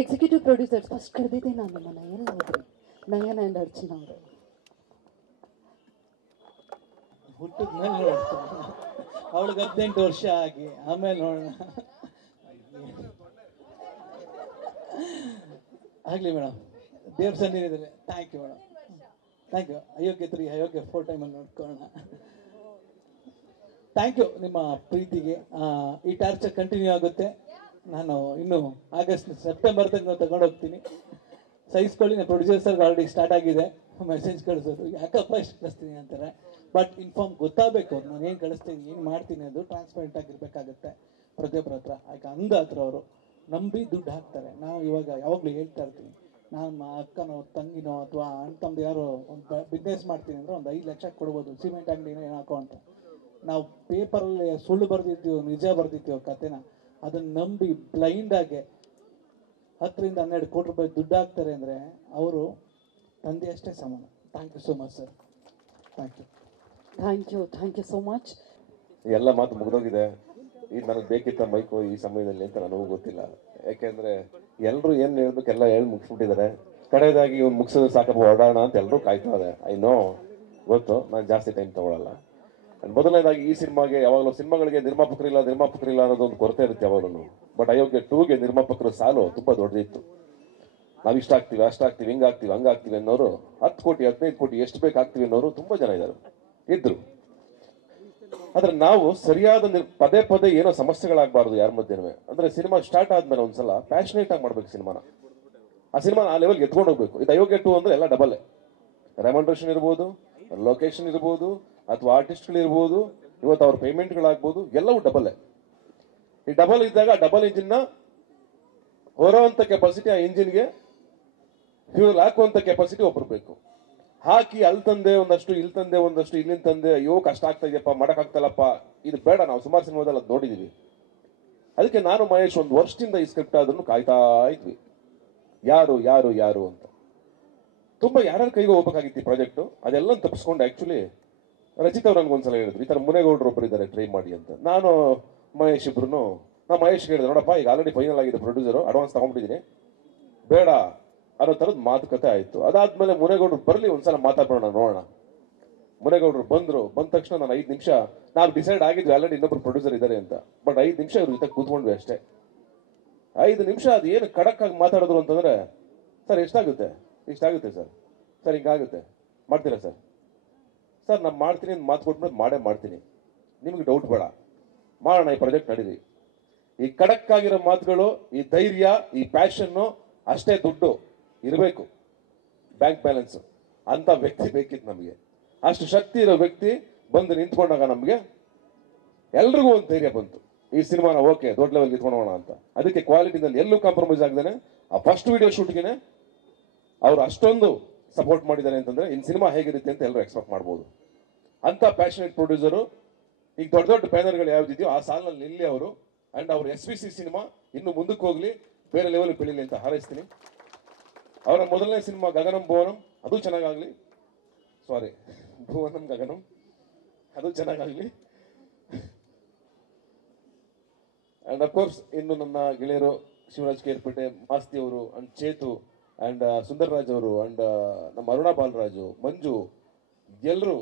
Executive producers first ಕರೆದಿದ್ದೆ ನಾನು ಎಲ್ಲ ಹೋದ್ರೆ ನಯನ ಆ್ಯಂಡ್ ಅರ್ಚನಾ ಅವರು ಹುಟ್ಟಿದ ಮೇಲೆ ನೋಡ್ತಾರೆ. ಅವಳಿಗೆ 18 ವರ್ಷ ಆಗಿ ಆಮೇಲೆ ನೋಡೋಣ. ಆಗಲಿ ಮೇಡಮ್, ದೇವ್ರ ಸನ್ನಿಧಿಯಲ್ಲಿ thank you madam, thank you. Ayogya 3 Ayogya 4 ಟೈಮಲ್ಲಿ ನೋಡ್ಕೊಳ್ಳೋಣ. ಥ್ಯಾಂಕ್ ಯು ನಿಮ್ಮ ಪ್ರೀತಿಗೆ. ಈ ಟಾರ್ಚರ್ ಕಂಟಿನ್ಯೂ ಆಗುತ್ತೆ. ನಾನು ಇನ್ನು ಆಗಸ್ಟ್ ಸೆಪ್ಟೆಂಬರ್ ತನಕ ತಗೊಂಡೋಗ್ತೀನಿ. ಸಹಿಸ್ಕೊಳ್ಳಿ. ನಾನು ಪ್ರೊಡ್ಯೂಸರ್ಗೆ ಆಲ್ರೆಡಿ ಸ್ಟಾರ್ಟ್ ಆಗಿದೆ ಮೆಸೇಜ್ ಕಳಿಸೋದು, ಯಾಕಪ್ಪ ಇಷ್ಟು ಕಳಿಸ್ತೀನಿ ಅಂತಾರೆ. ಬಟ್ ಇನ್ಫಾರ್ಮ್ ಗೊತ್ತಾಗಬೇಕು, ನಾನು ಏನು ಕಳಿಸ್ತೀನಿ ಏನು ಮಾಡ್ತೀನಿ ಅದು ಟ್ರಾನ್ಸ್ಪರೆಂಟ್ ಆಗಿರ್ಬೇಕಾಗತ್ತೆ ಪ್ರತಿಯೊಬ್ಬರ ಹತ್ರ. ಯಾಕೆ ಅಂದ ಹತ್ರ ಅವರು ನಂಬಿ ದುಡ್ಡು ಹಾಕ್ತಾರೆ. ನಾವು ಇವಾಗ ಯಾವಾಗಲೂ ಹೇಳ್ತಾ ಇರ್ತೀನಿ, ನಾನು ಅಕ್ಕನೋ ತಂಗಿನೋ ಅಥವಾ ಅಣ್ಣ ತಮ್ಮದು ಯಾರೋ ಒಂದು ಬಿಸ್ನೆಸ್ ಮಾಡ್ತೀನಿ ಅಂದರೆ ಒಂದು 5 ಲಕ್ಷ ಕೊಡ್ಬೋದು, ಸಿಮೆಂಟ್ ಅಂಗಡಿನೋ ಏನೋ ಹಾಕೋ ಅಂತ. ನಾವು ಪೇಪರಲ್ಲಿ ಸುಳ್ಳು ಬರೆದಿರ್ತೀವೋ ನಿಜ ಬರೆದಿರ್ತೀವೋ ಕತೆನ, ಅದನ್ನು ನಂಬಿ ಬ್ಲೈಂಡಾಗೆ 10 ರಿಂದ 12 ಕೋಟಿ ರೂಪಾಯಿ ದುಡ್ಡು ಹಾಕ್ತಾರೆ ಅಂದರೆ ಅವರು ತಂದೆ ಅಷ್ಟೇ ಸಮಾನ. Thank you so much sir. Thank you so much. ಎಲ್ಲ ಮಾತು ಮುಗಿದೋಗಿದೆ. ಇದು ನನಗೆ ಬೇಕಿತ್ತ ಮೈಕು ಈ ಸಮಯದಲ್ಲಿ ಅಂತ ನನಗೂ ಗೊತ್ತಿಲ್ಲ. ಯಾಕೆಂದರೆ ಎಲ್ಲರೂ ಏನು ಹೇಳ್ಬೇಕೆಲ್ಲ ಹೇಳಿ ಮುಗಿಸ್ಬಿಟ್ಟಿದ್ದಾರೆ. ಕಡೆಯದಾಗಿ ಇವ್ನು ಮುಗಿಸಿದ್ರೆ ಸಾಕಪ್ಪ ಹೊರಡೋಣ ಅಂತ ಎಲ್ಲರೂ ಕಾಯ್ತಾರೆ. ಐ ನೋ, ಗೊತ್ತು, ನಾನು ಜಾಸ್ತಿ ಟೈಮ್ ತೊಗೊಳಲ್ಲ. ಮೊದಲನೇದಾಗಿ ಈ ಸಿನಿಮಾಗೆ ಯಾವಾಗಲೂ ಸಿನಿಮಾಗಳಿಗೆ ನಿರ್ಮಾಪಕರಿಲ್ಲ ಅನ್ನೋದು ಒಂದು ಕೊರತೆ ಇರುತ್ತೆ ಯಾವಾಗಲೂ. ಬಟ್ ಅಯೋಗ್ಯ 2ಗೆ ನಿರ್ಮಾಪಕರ ಸಾಲು ತುಂಬ ದೊಡ್ಡದಿತ್ತು. ನಾವು ಇಷ್ಟ ಆಗ್ತೀವಿ ಅಷ್ಟಾಗ್ತೀವಿ ಹಿಂಗಾಗ್ತೀವಿ ಹಂಗಾಗ್ತೀವಿ ಅನ್ನೋರು 10 ಕೋಟಿ 15 ಕೋಟಿ ಎಷ್ಟು ಬೇಕಾಗ್ತೀವಿ ಅನ್ನೋರು ತುಂಬ ಜನ ಇದ್ರು. ಆದ್ರೆ ನಾವು ಸರಿಯಾದ ಪದೇ ಪದೇ ಏನೋ ಸಮಸ್ಯೆಗಳಾಗಬಾರ್ದು ಯಾರ ಮಧ್ಯನೂ. ಅಂದ್ರೆ ಸಿನಿಮಾ ಸ್ಟಾರ್ಟ್ ಆದ್ಮೇಲೆ ಒಂದ್ಸಲ ಪ್ಯಾಷನೇಟ್ ಆಗಿ ಮಾಡ್ಬೇಕು ಸಿನಿಮಾನ. ಆ ಸಿನಿಮಾನ ಆ ಲೆವೆಲ್ಗೆ ಎತ್ಕೊಂಡು ಹೋಗ್ಬೇಕು. ಇದು ಅಯೋಗ್ಯ 2 ಅಂದ್ರೆ ಎಲ್ಲ ಡಬಲ್. ರೆಮಂಡ್ರೇಷನ್ ಇರ್ಬೋದು, ಲೊಕೇಶನ್ ಇರ್ಬೋದು, ಅಥವಾ ಆರ್ಟಿಸ್ಟ್ಗಳಿರ್ಬೋದು, ಇವತ್ತು ಅವ್ರ ಪೇಮೆಂಟ್ಗಳಾಗ್ಬೋದು, ಎಲ್ಲವೂ ಡಬಲ್. ಈ ಡಬಲ್ ಇದ್ದಾಗ ಡಬಲ್ ಇಂಜಿನ್ನ ಹೊರೋವಂಥ ಕೆಪಾಸಿಟಿ ಆ ಇಂಜಿನ್ಗೆ ಫ್ಯೂಲ್ ಹಾಕುವಂಥ ಕೆಪಾಸಿಟಿ ಒಬ್ರು ಬೇಕು. ಹಾಕಿ ಅಲ್ಲಿ ತಂದೆ ಒಂದಷ್ಟು ಇಲ್ಲಿ ತಂದೆ ಒಂದಷ್ಟು ಇಲ್ಲಿಂದ ತಂದೆ, ಅಯ್ಯೋ ಕಷ್ಟ ಆಗ್ತಾ ಇದೆಯಪ್ಪ ಮಾಡೋಕ್ಕಾಗ್ತಲ್ಲಪ್ಪ, ಇದು ಬೇಡ. ನಾವು ಸುಮಾರು ಸಿನಿಮಾದಲ್ಲಿ ಅದು ನೋಡಿದೀವಿ. ಅದಕ್ಕೆ ನಾನು ಮಹೇಶ್ 1 ವರ್ಷದಿಂದ ಈ ಸ್ಕ್ರಿಪ್ಟ್ ಆದ್ರೂ ಕಾಯ್ತಾ ಇದ್ವಿ, ಯಾರು ಯಾರು ಯಾರು ಅಂತ. ತುಂಬ ಯಾರ್ಯಾರ ಕೈಗೆ ಹೋಗ್ಬೇಕಾಗಿತ್ತು ಈ ಪ್ರಾಜೆಕ್ಟು. ಅದೆಲ್ಲ ತಪ್ಪಿಸ್ಕೊಂಡು ಆ್ಯಕ್ಚುಲಿ ರಚಿತ್ ಅವ್ರು ನನಗೊಂದ್ಸಲ ಹೇಳಿದ್ರು, ಈ ಥರ ಮುನೇಗೌಡರು ಒಬ್ಬರು ಇದ್ದಾರೆ ಟ್ರೈ ಮಾಡಿ ಅಂತ. ನಾನು ಮಹೇಶ್ ಇಬ್ರು ನಾ ಮಹೇಶ್ ಹೇಳಿದೆ, ನೋಡಪ್ಪ ಈಗ ಆಲ್ರೆಡಿ ಫೈನಲ್ ಆಗಿದೆ ಪ್ರೊಡ್ಯೂಸರು, ಅಡ್ವಾನ್ಸ್ ತಗೊಂಡ್ಬಿಟ್ಟಿದ್ದೀನಿ, ಬೇಡ ಅನ್ನೋ ಥರದ್ದು ಮಾತುಕತೆ ಆಯಿತು. ಅದಾದ್ಮೇಲೆ ಮುನೇಗೌಡರು ಬರಲಿ ಒಂದ್ಸಲ ಮಾತಾಡೋಣ ನೋಡೋಣ. ಮುನೇಗೌಡರು ಬಂದ ತಕ್ಷಣ ನಾನು 5 ನಿಮಿಷ, ನಾವು ಡಿಸೈಡ್ ಆಗಿದ್ವಿ ಆಲ್ರೆಡಿ ಇನ್ನೊಬ್ರು ಪ್ರೊಡ್ಯೂಸರ್ ಇದ್ದಾರೆ ಅಂತ. ಬಟ್ 5 ನಿಮಿಷ ಇವ್ರ ಜೊತೆ ಕೂತ್ಕೊಂಡ್ವಿ ಅಷ್ಟೇ. 5 ನಿಮಿಷ ಅದು ಏನು ಖಡಕ್ ಆಗಿ ಮಾತಾಡಿದ್ರು ಅಂತಂದ್ರೆ, ಸರ್ ಎಷ್ಟಾಗುತ್ತೆ, ಇಷ್ಟಾಗುತ್ತೆ ಸರ್, ಸರ್ ಹಿಂಗಾಗುತ್ತೆ, ಮಾಡ್ತೀರಾ ಸರ್, ಸರ್ ನಾನು ಮಾಡ್ತೀನಿ ಅಂತ ಮಾತು ಕೊಟ್ಮೇಲೆ ಮಾಡೇ ಮಾಡ್ತೀನಿ, ನಿಮ್ಗೆ ಡೌಟ್ ಬೇಡ, ಮಾಡೋಣ ಈ ಪ್ರಾಜೆಕ್ಟ್ ನಡೀರಿ. ಈ ಖಡಕ್ ಆಗಿರೋ ಮಾತುಗಳು, ಈ ಧೈರ್ಯ, ಈ ಪ್ಯಾಷನ್ನು, ಅಷ್ಟೇ ದುಡ್ಡು ಇರಬೇಕು, ಬ್ಯಾಂಕ್ ಬ್ಯಾಲೆನ್ಸ್ ಅಂತ ವ್ಯಕ್ತಿ ಬೇಕಿತ್ತು ನಮಗೆ. ಅಷ್ಟು ಶಕ್ತಿ ಇರೋ ವ್ಯಕ್ತಿ ಬಂದು ನಿಂತ್ಕೊಂಡಾಗ ನಮಗೆ ಎಲ್ರಿಗೂ ಒಂದು ಧೈರ್ಯ ಬಂತು, ಈ ಸಿನಿಮಾನ ಓಕೆ ದೊಡ್ಡ ಲೆವೆಲ್ಗೆ ಇಟ್ಕೊಂಡೋಣ ಅಂತ. ಅದಕ್ಕೆ ಕ್ವಾಲಿಟಿನಲ್ಲಿ ಎಲ್ಲೂ ಕಾಂಪ್ರಮೈಸ್ ಆಗದೇನೆ ಆ ಫಸ್ಟ್ ವಿಡಿಯೋ ಶೂಟ್ಗೆ ಅವರು ಅಷ್ಟೊಂದು ಸಪೋರ್ಟ್ ಮಾಡಿದ್ದಾರೆ ಅಂತಂದ್ರೆ ಇನ್ನು ಸಿನಿಮಾ ಹೇಗಿರುತ್ತೆ ಅಂತ ಎಲ್ಲರೂ ಎಕ್ಸ್ಪೆಕ್ಟ್ ಮಾಡ್ಬೋದು. ಅಂತ ಪ್ಯಾಷನೇಟ್ ಪ್ರೊಡ್ಯೂಸರು. ಈಗ ದೊಡ್ಡ ದೊಡ್ಡ ಬ್ಯಾನರ್ಗಳು ಯಾವ್ದಿದೆಯೋ ಆ ಸಾಲಿನಲ್ಲಿ ನಿಲ್ಲಿ ಅವರು. ಅಂಡ್ ಅವ್ರ SVC ಸಿನಿಮಾ ಇನ್ನು ಮುಂದಕ್ಕೆ ಹೋಗ್ಲಿ, ಬೇರೆ ಲೆವೆಲ್ ಬೆಳೀಲಿ ಅಂತ ಹಾರೈಸ್ತೀನಿ. ಅವರ ಮೊದಲನೇ ಸಿನಿಮಾ ಗಗನಂ ಭುವನಂ ಅದು ಚೆನ್ನಾಗಾಗ್ಲಿ, ಸಾರಿ ಭುವನಂ ಗಗನಂ ಅದು ಚೆನ್ನಾಗಾಗ್ಲಿ. ಅಂಡ್ ಅಫ್ಕೋರ್ಸ್ ಇನ್ನು ನನ್ನ ಗೆಳೆಯರು ಶಿವರಾಜ್ ಕೇರ್ಪೇಟೆ, ಮಾಸ್ತಿ ಅವರು, ಅಂಡ್ ಚೇತು, ಅಂಡ್ ಸುಂದರ್ರಾಜ್ ಅವರು, ಅಂಡ್ ನಮ್ಮ ಅರುಣಾ ಬಾಲರಾಜು, ಮಂಜು, ಎಲ್ಲರೂ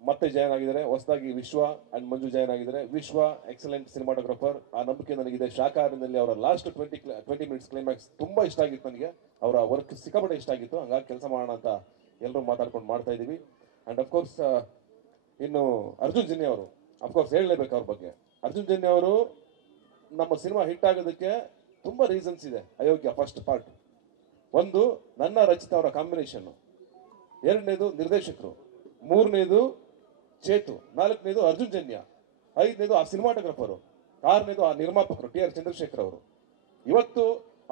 ಮತ್ತೆ ಜಾಯ್ನ್ ಆಗಿದ್ದಾರೆ. ಹೊಸದಾಗಿ ವಿಶ್ವ ಅಂಡ್ ಮಂಜು ಜಾಯ್ನ್ ಆಗಿದ್ದಾರೆ. ವಿಶ್ವ ಎಕ್ಸಲೆಂಟ್ ಸಿನಿಮಾಟೋಗ್ರಫರ್, ಆ ನಂಬಿಕೆ ನನಗಿದೆ. ಶಾಖಾಹಾರದಲ್ಲಿ ಅವರ ಲಾಸ್ಟ್ 20 ಮಿನಿಟ್ಸ್ ಕ್ಲೈಮ್ಯಾಕ್ಸ್ ತುಂಬಾ ಇಷ್ಟ ಆಗಿತ್ತು ನನಗೆ. ಅವರ ವರ್ಕ್ ಸಿಕ್ಕಾಪಟ್ಟೆ ಇಷ್ಟ ಆಗಿತ್ತು. ಹಂಗಾಗಿ ಕೆಲಸ ಮಾಡೋಣ ಅಂತ ಎಲ್ಲರೂ ಮಾತಾಡ್ಕೊಂಡು ಮಾಡ್ತಾ ಇದ್ದೀವಿ. ಅಂಡ್ ಅಫ್ಕೋರ್ಸ್ ಇನ್ನು ಅರ್ಜುನ್ ಜನ್ಯ ಅವರು, ಅಫ್ಕೋರ್ಸ್ ಹೇಳಲೇಬೇಕು ಅವ್ರ ಬಗ್ಗೆ. ಅರ್ಜುನ್ ಜನ್ಯ ಅವರು ನಮ್ಮ ಸಿನಿಮಾ ಹಿಟ್ ಆಗೋದಕ್ಕೆ ತುಂಬಾ ರೀಸನ್ಸ್ ಇದೆ. ಅಯೋಗ್ಯ ಫಸ್ಟ್ ಪಾರ್ಟ್, ಒಂದು ನನ್ನ ರಚಿತ ಅವರ ಕಾಂಬಿನೇಷನ್, 2ನೇದು ನಿರ್ದೇಶಕರು, 3ನೇದು ಚೇತು, 4ನೇದು ಅರ್ಜುನ್ ಜನ್ಯ, 5ನೇದು ಆ ಸಿನಿಮಾಟೋಗ್ರಫರು, 6ನೇದು ಆ ನಿರ್ಮಾಪಕರು TR ಚಂದ್ರಶೇಖರ್ ಅವರು. ಇವತ್ತು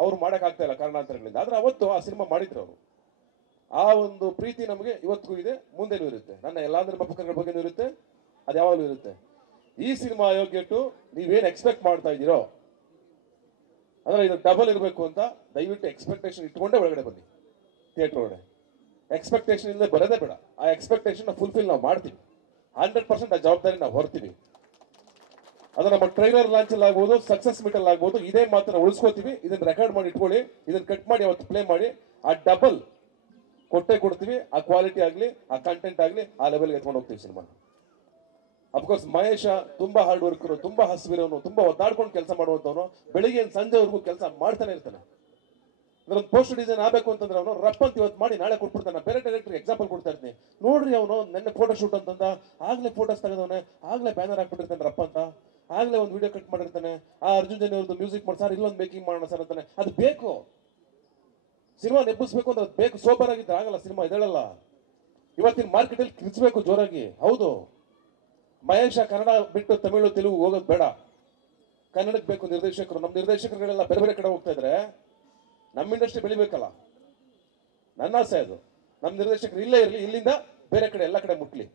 ಅವ್ರು ಮಾಡೋಕ್ಕಾಗ್ತಾ ಇಲ್ಲ ಕಾರಣಾಂತರಗಳಿಂದ, ಆದ್ರೆ ಅವತ್ತು ಆ ಸಿನಿಮಾ ಮಾಡಿದ್ರು ಅವರು. ಆ ಒಂದು ಪ್ರೀತಿ ನಮಗೆ ಇವತ್ತಿಗೂ ಇದೆ, ಮುಂದೆನೂ ಇರುತ್ತೆ. ನನ್ನ ಎಲ್ಲಾ ನಿರ್ಮಾಪಕರ ಬಗ್ಗೆನೂ ಇರುತ್ತೆ, ಅದು ಯಾವಾಗಲೂ ಇರುತ್ತೆ. ಈ ಸಿನಿಮಾ ಅಯೋಗ್ಯ 2 ನೀವೇನು ಎಕ್ಸ್ಪೆಕ್ಟ್ ಮಾಡ್ತಾ ಇದ್ದೀರೋ ಅಂದ್ರೆ ಇದು ಡಬಲ್ ಇರಬೇಕು ಅಂತ ದಯವಿಟ್ಟು ಎಕ್ಸ್ಪೆಕ್ಟೇಷನ್ ಇಟ್ಕೊಂಡೇ ಒಳಗಡೆ ಬನ್ನಿ. ಥಿಯೇಟರ್ ಒಳಗಡೆ ಎಕ್ಸ್ಪೆಕ್ಟೇಷನ್ ಇಲ್ಲದೆ ಬರೋದೇ ಬೇಡ. ಆ ಎಕ್ಸ್ಪೆಕ್ಟೇಷನ್ ಫುಲ್ಫಿಲ್ ನಾವು ಮಾಡ್ತೀವಿ, 100% ಆ ಜವಾಬ್ದಾರಿ ನಾವು ಹೊರ್ತೀವಿ. ಅದು ನಮ್ಮ ಟ್ರೈಲರ್ ಲಾಂಚ್ ಅಲ್ಲಿ ಆಗ್ಬೋದು, ಸಕ್ಸಸ್ ಮೀಟ್ ಅಲ್ಲಿ ಆಗ್ಬೋದು. ಇದೇ ಮಾತನ್ನ ಉಳಿಸ್ಕೋತೀವಿ. ಇದನ್ನ ರೆಕಾರ್ಡ್ ಮಾಡಿ ಇಟ್ಕೊಳ್ಳಿ, ಇದನ್ನ ಕಟ್ ಮಾಡಿ ಅವತ್ತು ಪ್ಲೇ ಮಾಡಿ. ಆ ಡಬಲ್ ಕೊಟ್ಟೆ ಕೊಡ್ತೀವಿ. ಆ ಕ್ವಾಲಿಟಿ ಆಗಲಿ, ಆ ಕಂಟೆಂಟ್ ಆಗಲಿ, ಆ ಲೆವೆಲ್ಗೆ ಎತ್ಕೊಂಡು ಹೋಗ್ತೀವಿ ಸಿನಿಮಾ. ಅಫ್ಕೋರ್ಸ್ ಮಹೇಶ ತುಂಬಾ ಹಾರ್ಡ್ ವರ್ಕರು, ತುಂಬಾ ಹಸಿವಿರೋನು, ತುಂಬಾ ಒದ್ದಾಡ್ಕೊಂಡು ಕೆಲಸ ಮಾಡುವಂತವನು. ಬೆಳಿಗ್ಗೆ ಸಂಜೆವರೆಗೂ ಕೆಲಸ ಮಾಡ್ತಾನೆ ಇರ್ತಾನೆ. ಅಂದ್ರೆ ಒಂದು ಪೋಸ್ಟರ್ ಡಿಸೈನ್ ಆಗಬೇಕು ಅಂತಂದ್ರೆ ಅವನು ರಪ್ಪಂತ ಇವತ್ತು ಮಾಡಿ ನಾಳೆ ಕೊಟ್ಬಿಡ್ತಾನೆ. ಬೇರೆ ಡೈರೆಕ್ಟರ್ ಎಕ್ಸಾಂಪಲ್ ಕೊಡ್ತಾ ಇರ್ತೀನಿ, ನೋಡ್ರಿ ಅವನು ನೆನ್ನೆ ಫೋಟೋ ಶೂಟ್ ಅಂತಂದ, ಆಗ್ಲೇ ಫೋಟೋಸ್ ತೆಗೆದವನೆ, ಆಗ್ಲೇ ಬ್ಯಾನರ್ ಹಾಕ್ಬಿಟ್ಟಿರ್ತಾನೆ ರಪ್ಪ ಅಂತ, ಆಗ್ಲೇ ಒಂದು ವಿಡಿಯೋ ಕಟ್ ಮಾಡಿರ್ತಾನೆ. ಆ ಅರ್ಜುನ್ ಜನ ಅವ್ರದ್ದು ಮ್ಯೂಸಿಕ್ ಮಾಡಿ ಸರ್ ಇಲ್ಲೊಂದು ಮೇಕಿಂಗ್ ಮಾಡೋಣ ಸರ್ ಅಂತಾನೆ. ಅದು ಬೇಕು, ಸಿನಿಮಾ ನೆಬ್ಬಿಸ್ಬೇಕು ಅಂದ್ರೆ ಅದು ಬೇಕು. ಸೋಬರ್ ಆಗಿದ್ರೆ ಆಗಲ್ಲ ಸಿನಿಮಾ, ಇದೆಲ್ಲ ಇವತ್ತಿನ ಮಾರ್ಕೆಟಲ್ಲಿ ಕಿರ್ಚ್ಬೇಕು ಜೋರಾಗಿ. ಹೌದು, ಮಹೇಶ ಕನ್ನಡ ಬಿಟ್ಟು ತಮಿಳು ತೆಲುಗು ಹೋಗೋದು ಬೇಡ, ಕನ್ನಡಕ್ಕೆ ಬೇಕು ನಿರ್ದೇಶಕರು. ನಮ್ಮ ನಿರ್ದೇಶಕರುಗಳೆಲ್ಲ ಬೇರೆ ಬೇರೆ ಕಡೆ ಹೋಗ್ತಾ ಇದ್ರೆ ನಮ್ಮ ಇಂಡಸ್ಟ್ರಿ ಬೆಳಿಬೇಕಲ್ಲ. ನನ್ನ ಆಸೆ ಅದು. ನಮ್ಮ ನಿರ್ದೇಶಕರು ಇಲ್ಲೇ ಇರಲಿ, ಇಲ್ಲಿಂದ ಬೇರೆ ಕಡೆ ಎಲ್ಲ ಕಡೆ ಮುಟ್ಲಿ.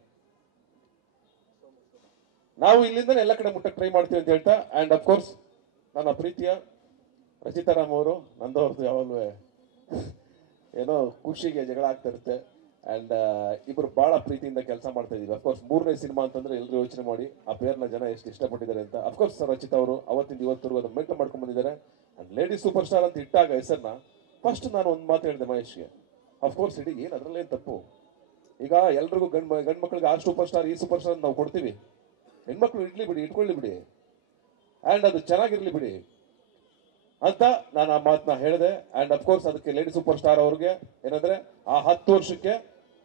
ನಾವು ಇಲ್ಲಿಂದ ಎಲ್ಲ ಕಡೆ ಮುಟ್ಟಕ್ಕೆ ಟ್ರೈ ಮಾಡ್ತೀವಿ ಅಂತ ಹೇಳ್ತಾ, ಅಂಡ್ ಅಫ್ಕೋರ್ಸ್ ನನ್ನ ಪ್ರೀತಿಯ ರಚಿತಾರಾಮ್ ಅವರು, ನಂದವ್ರದ್ದು ಯಾವಾಗಲೂ ಏನೋ ಖುಷಿಗೆ ಜಗಳ ಆಗ್ತಾ ಇರುತ್ತೆ. ಅಂಡ್ ಇಬ್ಬರು ಬಹಳ ಪ್ರೀತಿಯಿಂದ ಕೆಲಸ ಮಾಡ್ತಾ ಇದೀವಿ. ಅಫ್ಕೋರ್ಸ್ 3ನೇ ಸಿನಿಮಾ ಅಂತಂದ್ರೆ ಎಲ್ಲರೂ ಯೋಚನೆ ಮಾಡಿ ಆ ಪೇರ್ನ ಜನ ಎಷ್ಟು ಇಷ್ಟಪಟ್ಟಿದ್ದಾರೆ ಅಂತ. ಅಫ್ಕೋರ್ಸ್ ರಚಿತಾ ಅವರು ಅವತ್ತಿಂದ ಇವತ್ತರೆಗೂ ಅದನ್ನ ಮೇಂಟೈನ್ ಮಾಡ್ಕೊಂಡು ಬಂದಿದ್ದಾರೆ. ಅಂಡ್ ಲೇಡಿ ಸೂಪರ್ ಸ್ಟಾರ್ ಅಂತ ಇಟ್ಟಾಗ ಹೆಸರನ್ನ ಫಸ್ಟ್ ನಾನು ಒಂದು ಮಾತು ಹೇಳಿದೆ ಮಹೇಶ್ಗೆ, ಅಫ್ಕೋರ್ಸ್ ಇಡೀ ಏನು ಅದರಲ್ಲೇನು ತಪ್ಪು. ಈಗ ಎಲ್ರಿಗೂ ಗಂಡು ಮಕ್ಕಳಿಗೆ ಆ ಸೂಪರ್ ಸ್ಟಾರ್ ಈ ಸೂಪರ್ ಸ್ಟಾರ್ ನಾವು ಕೊಡ್ತೀವಿ, ಹೆಣ್ಮಕ್ಳು ಇಡ್ಲಿ ಬಿಡಿ, ಇಟ್ಕೊಳ್ಳಿ ಬಿಡಿ, ಅಂಡ್ ಅದು ಚೆನ್ನಾಗಿರ್ಲಿ ಬಿಡಿ ಅಂತ ನಾನು ಆ ಮಾತನ್ನ ಹೇಳಿದೆ. ಅಂಡ್ ಅಫ್ಕೋರ್ಸ್ ಅದಕ್ಕೆ ಲೇಡಿ ಸೂಪರ್ ಸ್ಟಾರ್ ಅವ್ರಿಗೆ ಏನಂದ್ರೆ ಆ 10 ವರ್ಷಕ್ಕೆ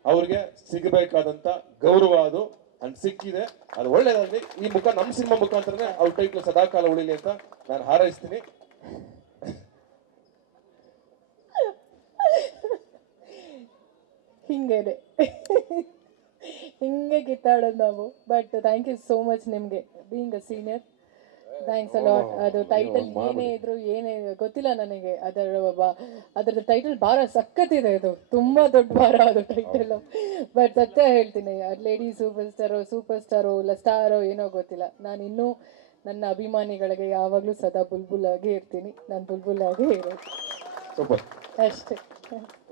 ಅವ್ರಿಗೆ ಸಿಗಬೇಕಾದಂತ ಗೌರವ ಅದು ಅಂಡ್ ಸಿಕ್ಕಿದೆ. ಅದು ಒಳ್ಳೇದಾಗ್ಲಿ. ಈ ಮುಖ ನಮ್ಮ ಸಿನಿಮಾ ಮುಖಾಂತರನೇ ಅವ್ರ ಟೈಟ್ಲು ಸದಾಕಾಲ ಉಳಿಲಿ ಅಂತ ನಾನು ಹಾರೈಸ್ತೀನಿ. ಹಿಂಗೇನೆ ಹಿಂಗೆ ಕಿತ್ತಾಡೋದು ನಾವು. But thank you so much ನಿಮಗೆ, being a senior. Thanks a lot. ಅದು ಟೈಟಲ್ ಏನೇ ಇದ್ರು ಏನೇ ಗೊತ್ತಿಲ್ಲ ನನಗೆ, ಅದರದ್ದು ಟೈಟಲ್ ಭಾರ ಸಖತ್ತಿದೆ. ಅದು ತುಂಬಾ ದೊಡ್ಡ ಭಾರ ಅದು ಟೈಟಲ್. ಬಟ್ ಸತ್ಯ ಹೇಳ್ತೀನಿ, ಲೇಡಿ ಸೂಪರ್ ಸ್ಟಾರೋ ಇಲ್ಲ ಸ್ಟಾರೋ ಏನೋ ಗೊತ್ತಿಲ್ಲ, ನಾನು ಇನ್ನೂ ನನ್ನ ಅಭಿಮಾನಿಗಳಿಗೆ ಯಾವಾಗಲೂ ಸದಾ ಬುಲ್ಬುಲ್ ಆಗಿ ಇರ್ತೀನಿ. ನಾನು ಬುಲ್ಬುಲ್ ಆಗಿ ಇರೋದು. ಸೂಪರ್, ಅಷ್ಟೇ.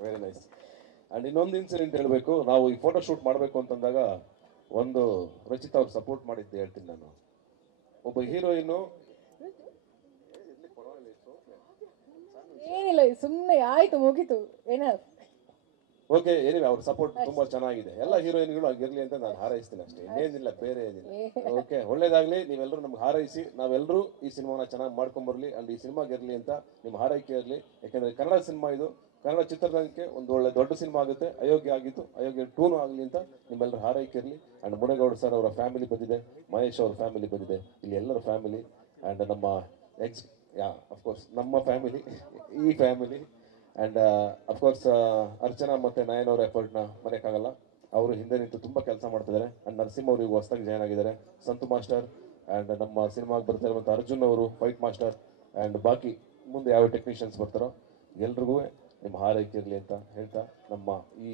Very nice. ಅಂಡ್ ಇನ್ನೊಂದು ಇನ್ಸಿಡೆಂಟ್ ಹೇಳಬೇಕು. ನಾವು ಈ ಫೋಟೋ ಶೂಟ್ ಮಾಡಬೇಕು ಅಂತಂದಾಗ ಒಂದು ರಚಿತಾ ಅವ್ರು ಸಪೋರ್ಟ್ ಮಾಡಿದ್ದು ಹೇಳ್ತೀನಿ ನಾನು. ಒಬ್ಬ ಹೀರೋಯಿನು ಏನಿಲ್ಲ, ಸುಮ್ಮನೆ ಆಯ್ತು ಮುಗೀತು ಏನ. ಓಕೆ, ಏನಿಲ್ಲ, ಅವ್ರ ಸಪೋರ್ಟ್ ತುಂಬಾ ಚೆನ್ನಾಗಿದೆ. ಎಲ್ಲ ಹೀರೋಯಿನ್ಗಳು ಆಗಿರ್ಲಿ ಅಂತ ನಾನು ಹಾರೈಸ್ತೀನಿ ಅಷ್ಟೇ, ಇನ್ನೇನಿಲ್ಲ, ಬೇರೆ ಏನಿಲ್ಲ. ಓಕೆ, ಒಳ್ಳೇದಾಗ್ಲಿ. ನೀವೆಲ್ಲರೂ ನಮ್ಗೆ ಹಾರೈಸಿ, ನಾವೆಲ್ಲರೂ ಈ ಸಿನಿಮಾನ ಚೆನ್ನಾಗಿ ಮಾಡ್ಕೊಂಬರ್ಲಿ ಅಂಡ್ ಈ ಸಿನಿಮಾಗೆ ಇರಲಿ ಅಂತ ನಿಮ್ಮ ಹಾರೈಕೆ ಇರಲಿ. ಯಾಕಂದ್ರೆ ಕನ್ನಡ ಸಿನಿಮಾ ಇದು, ಕನ್ನಡ ಚಿತ್ರರಂಗಕ್ಕೆ ಒಂದು ಒಳ್ಳೆ ದೊಡ್ಡ ಸಿನಿಮಾ ಆಗುತ್ತೆ. ಅಯೋಗ್ಯ ಆಗಿತ್ತು, ಅಯೋಗ್ಯ 2 ಆಗಲಿ ಅಂತ ನಿಮ್ಮೆಲ್ಲರ ಹಾರೈಕೆ ಇರಲಿ. ಅಂಡ್ ಮುನೇಗೌಡ ಸರ್ ಅವರ ಫ್ಯಾಮಿಲಿ ಬಂದಿದೆ, ಮಹೇಶ್ ಅವರ ಫ್ಯಾಮಿಲಿ ಬಂದಿದೆ, ಇಲ್ಲಿ ಎಲ್ಲರ ಫ್ಯಾಮಿಲಿ ಅಂಡ್ ನಮ್ಮ ಅಫ್ಕೋರ್ಸ್ ನಮ್ಮ ಫ್ಯಾಮಿಲಿ, ಈ ಫ್ಯಾಮಿಲಿ ಅಂಡ್ ಅಫ್ಕೋರ್ಸ್ ಅರ್ಚನಾ ಮತ್ತೆ ನಯನ್ ಅವರ ಎಫರ್ಟ್ನ ಮರೆಯಕ್ಕಾಗಲ್ಲ. ಅವರು ಹಿಂದೆ ನಿಂತು ತುಂಬಾ ಕೆಲಸ ಮಾಡ್ತಿದ್ದಾರೆ. ಅಂಡ್ ನರಸಿಂಹ ಅವರು ಈಗ ಹೊಸದಾಗಿ ಜಾಯ್ನ್ ಆಗಿದ್ದಾರೆ, ಸಂತು ಮಾಸ್ಟರ್ ಅಂಡ್ ನಮ್ಮ ಸಿನಿಮಾಗೆ ಬರ್ತಾ ಇರುವಂಥ ಅರ್ಜುನ್ ಅವರು ಫೈಟ್ ಮಾಸ್ಟರ್ ಅಂಡ್ ಬಾಕಿ ಮುಂದೆ ಯಾವ ಟೆಕ್ನಿಷಿಯನ್ಸ್ ಬರ್ತಾರೋ ಎಲ್ರಿಗೂ ನಿಮ್ಮ ಹಾರೈಕೆ ಇರಲಿ ಅಂತ ಹೇಳ್ತಾ ನಮ್ಮ ಈ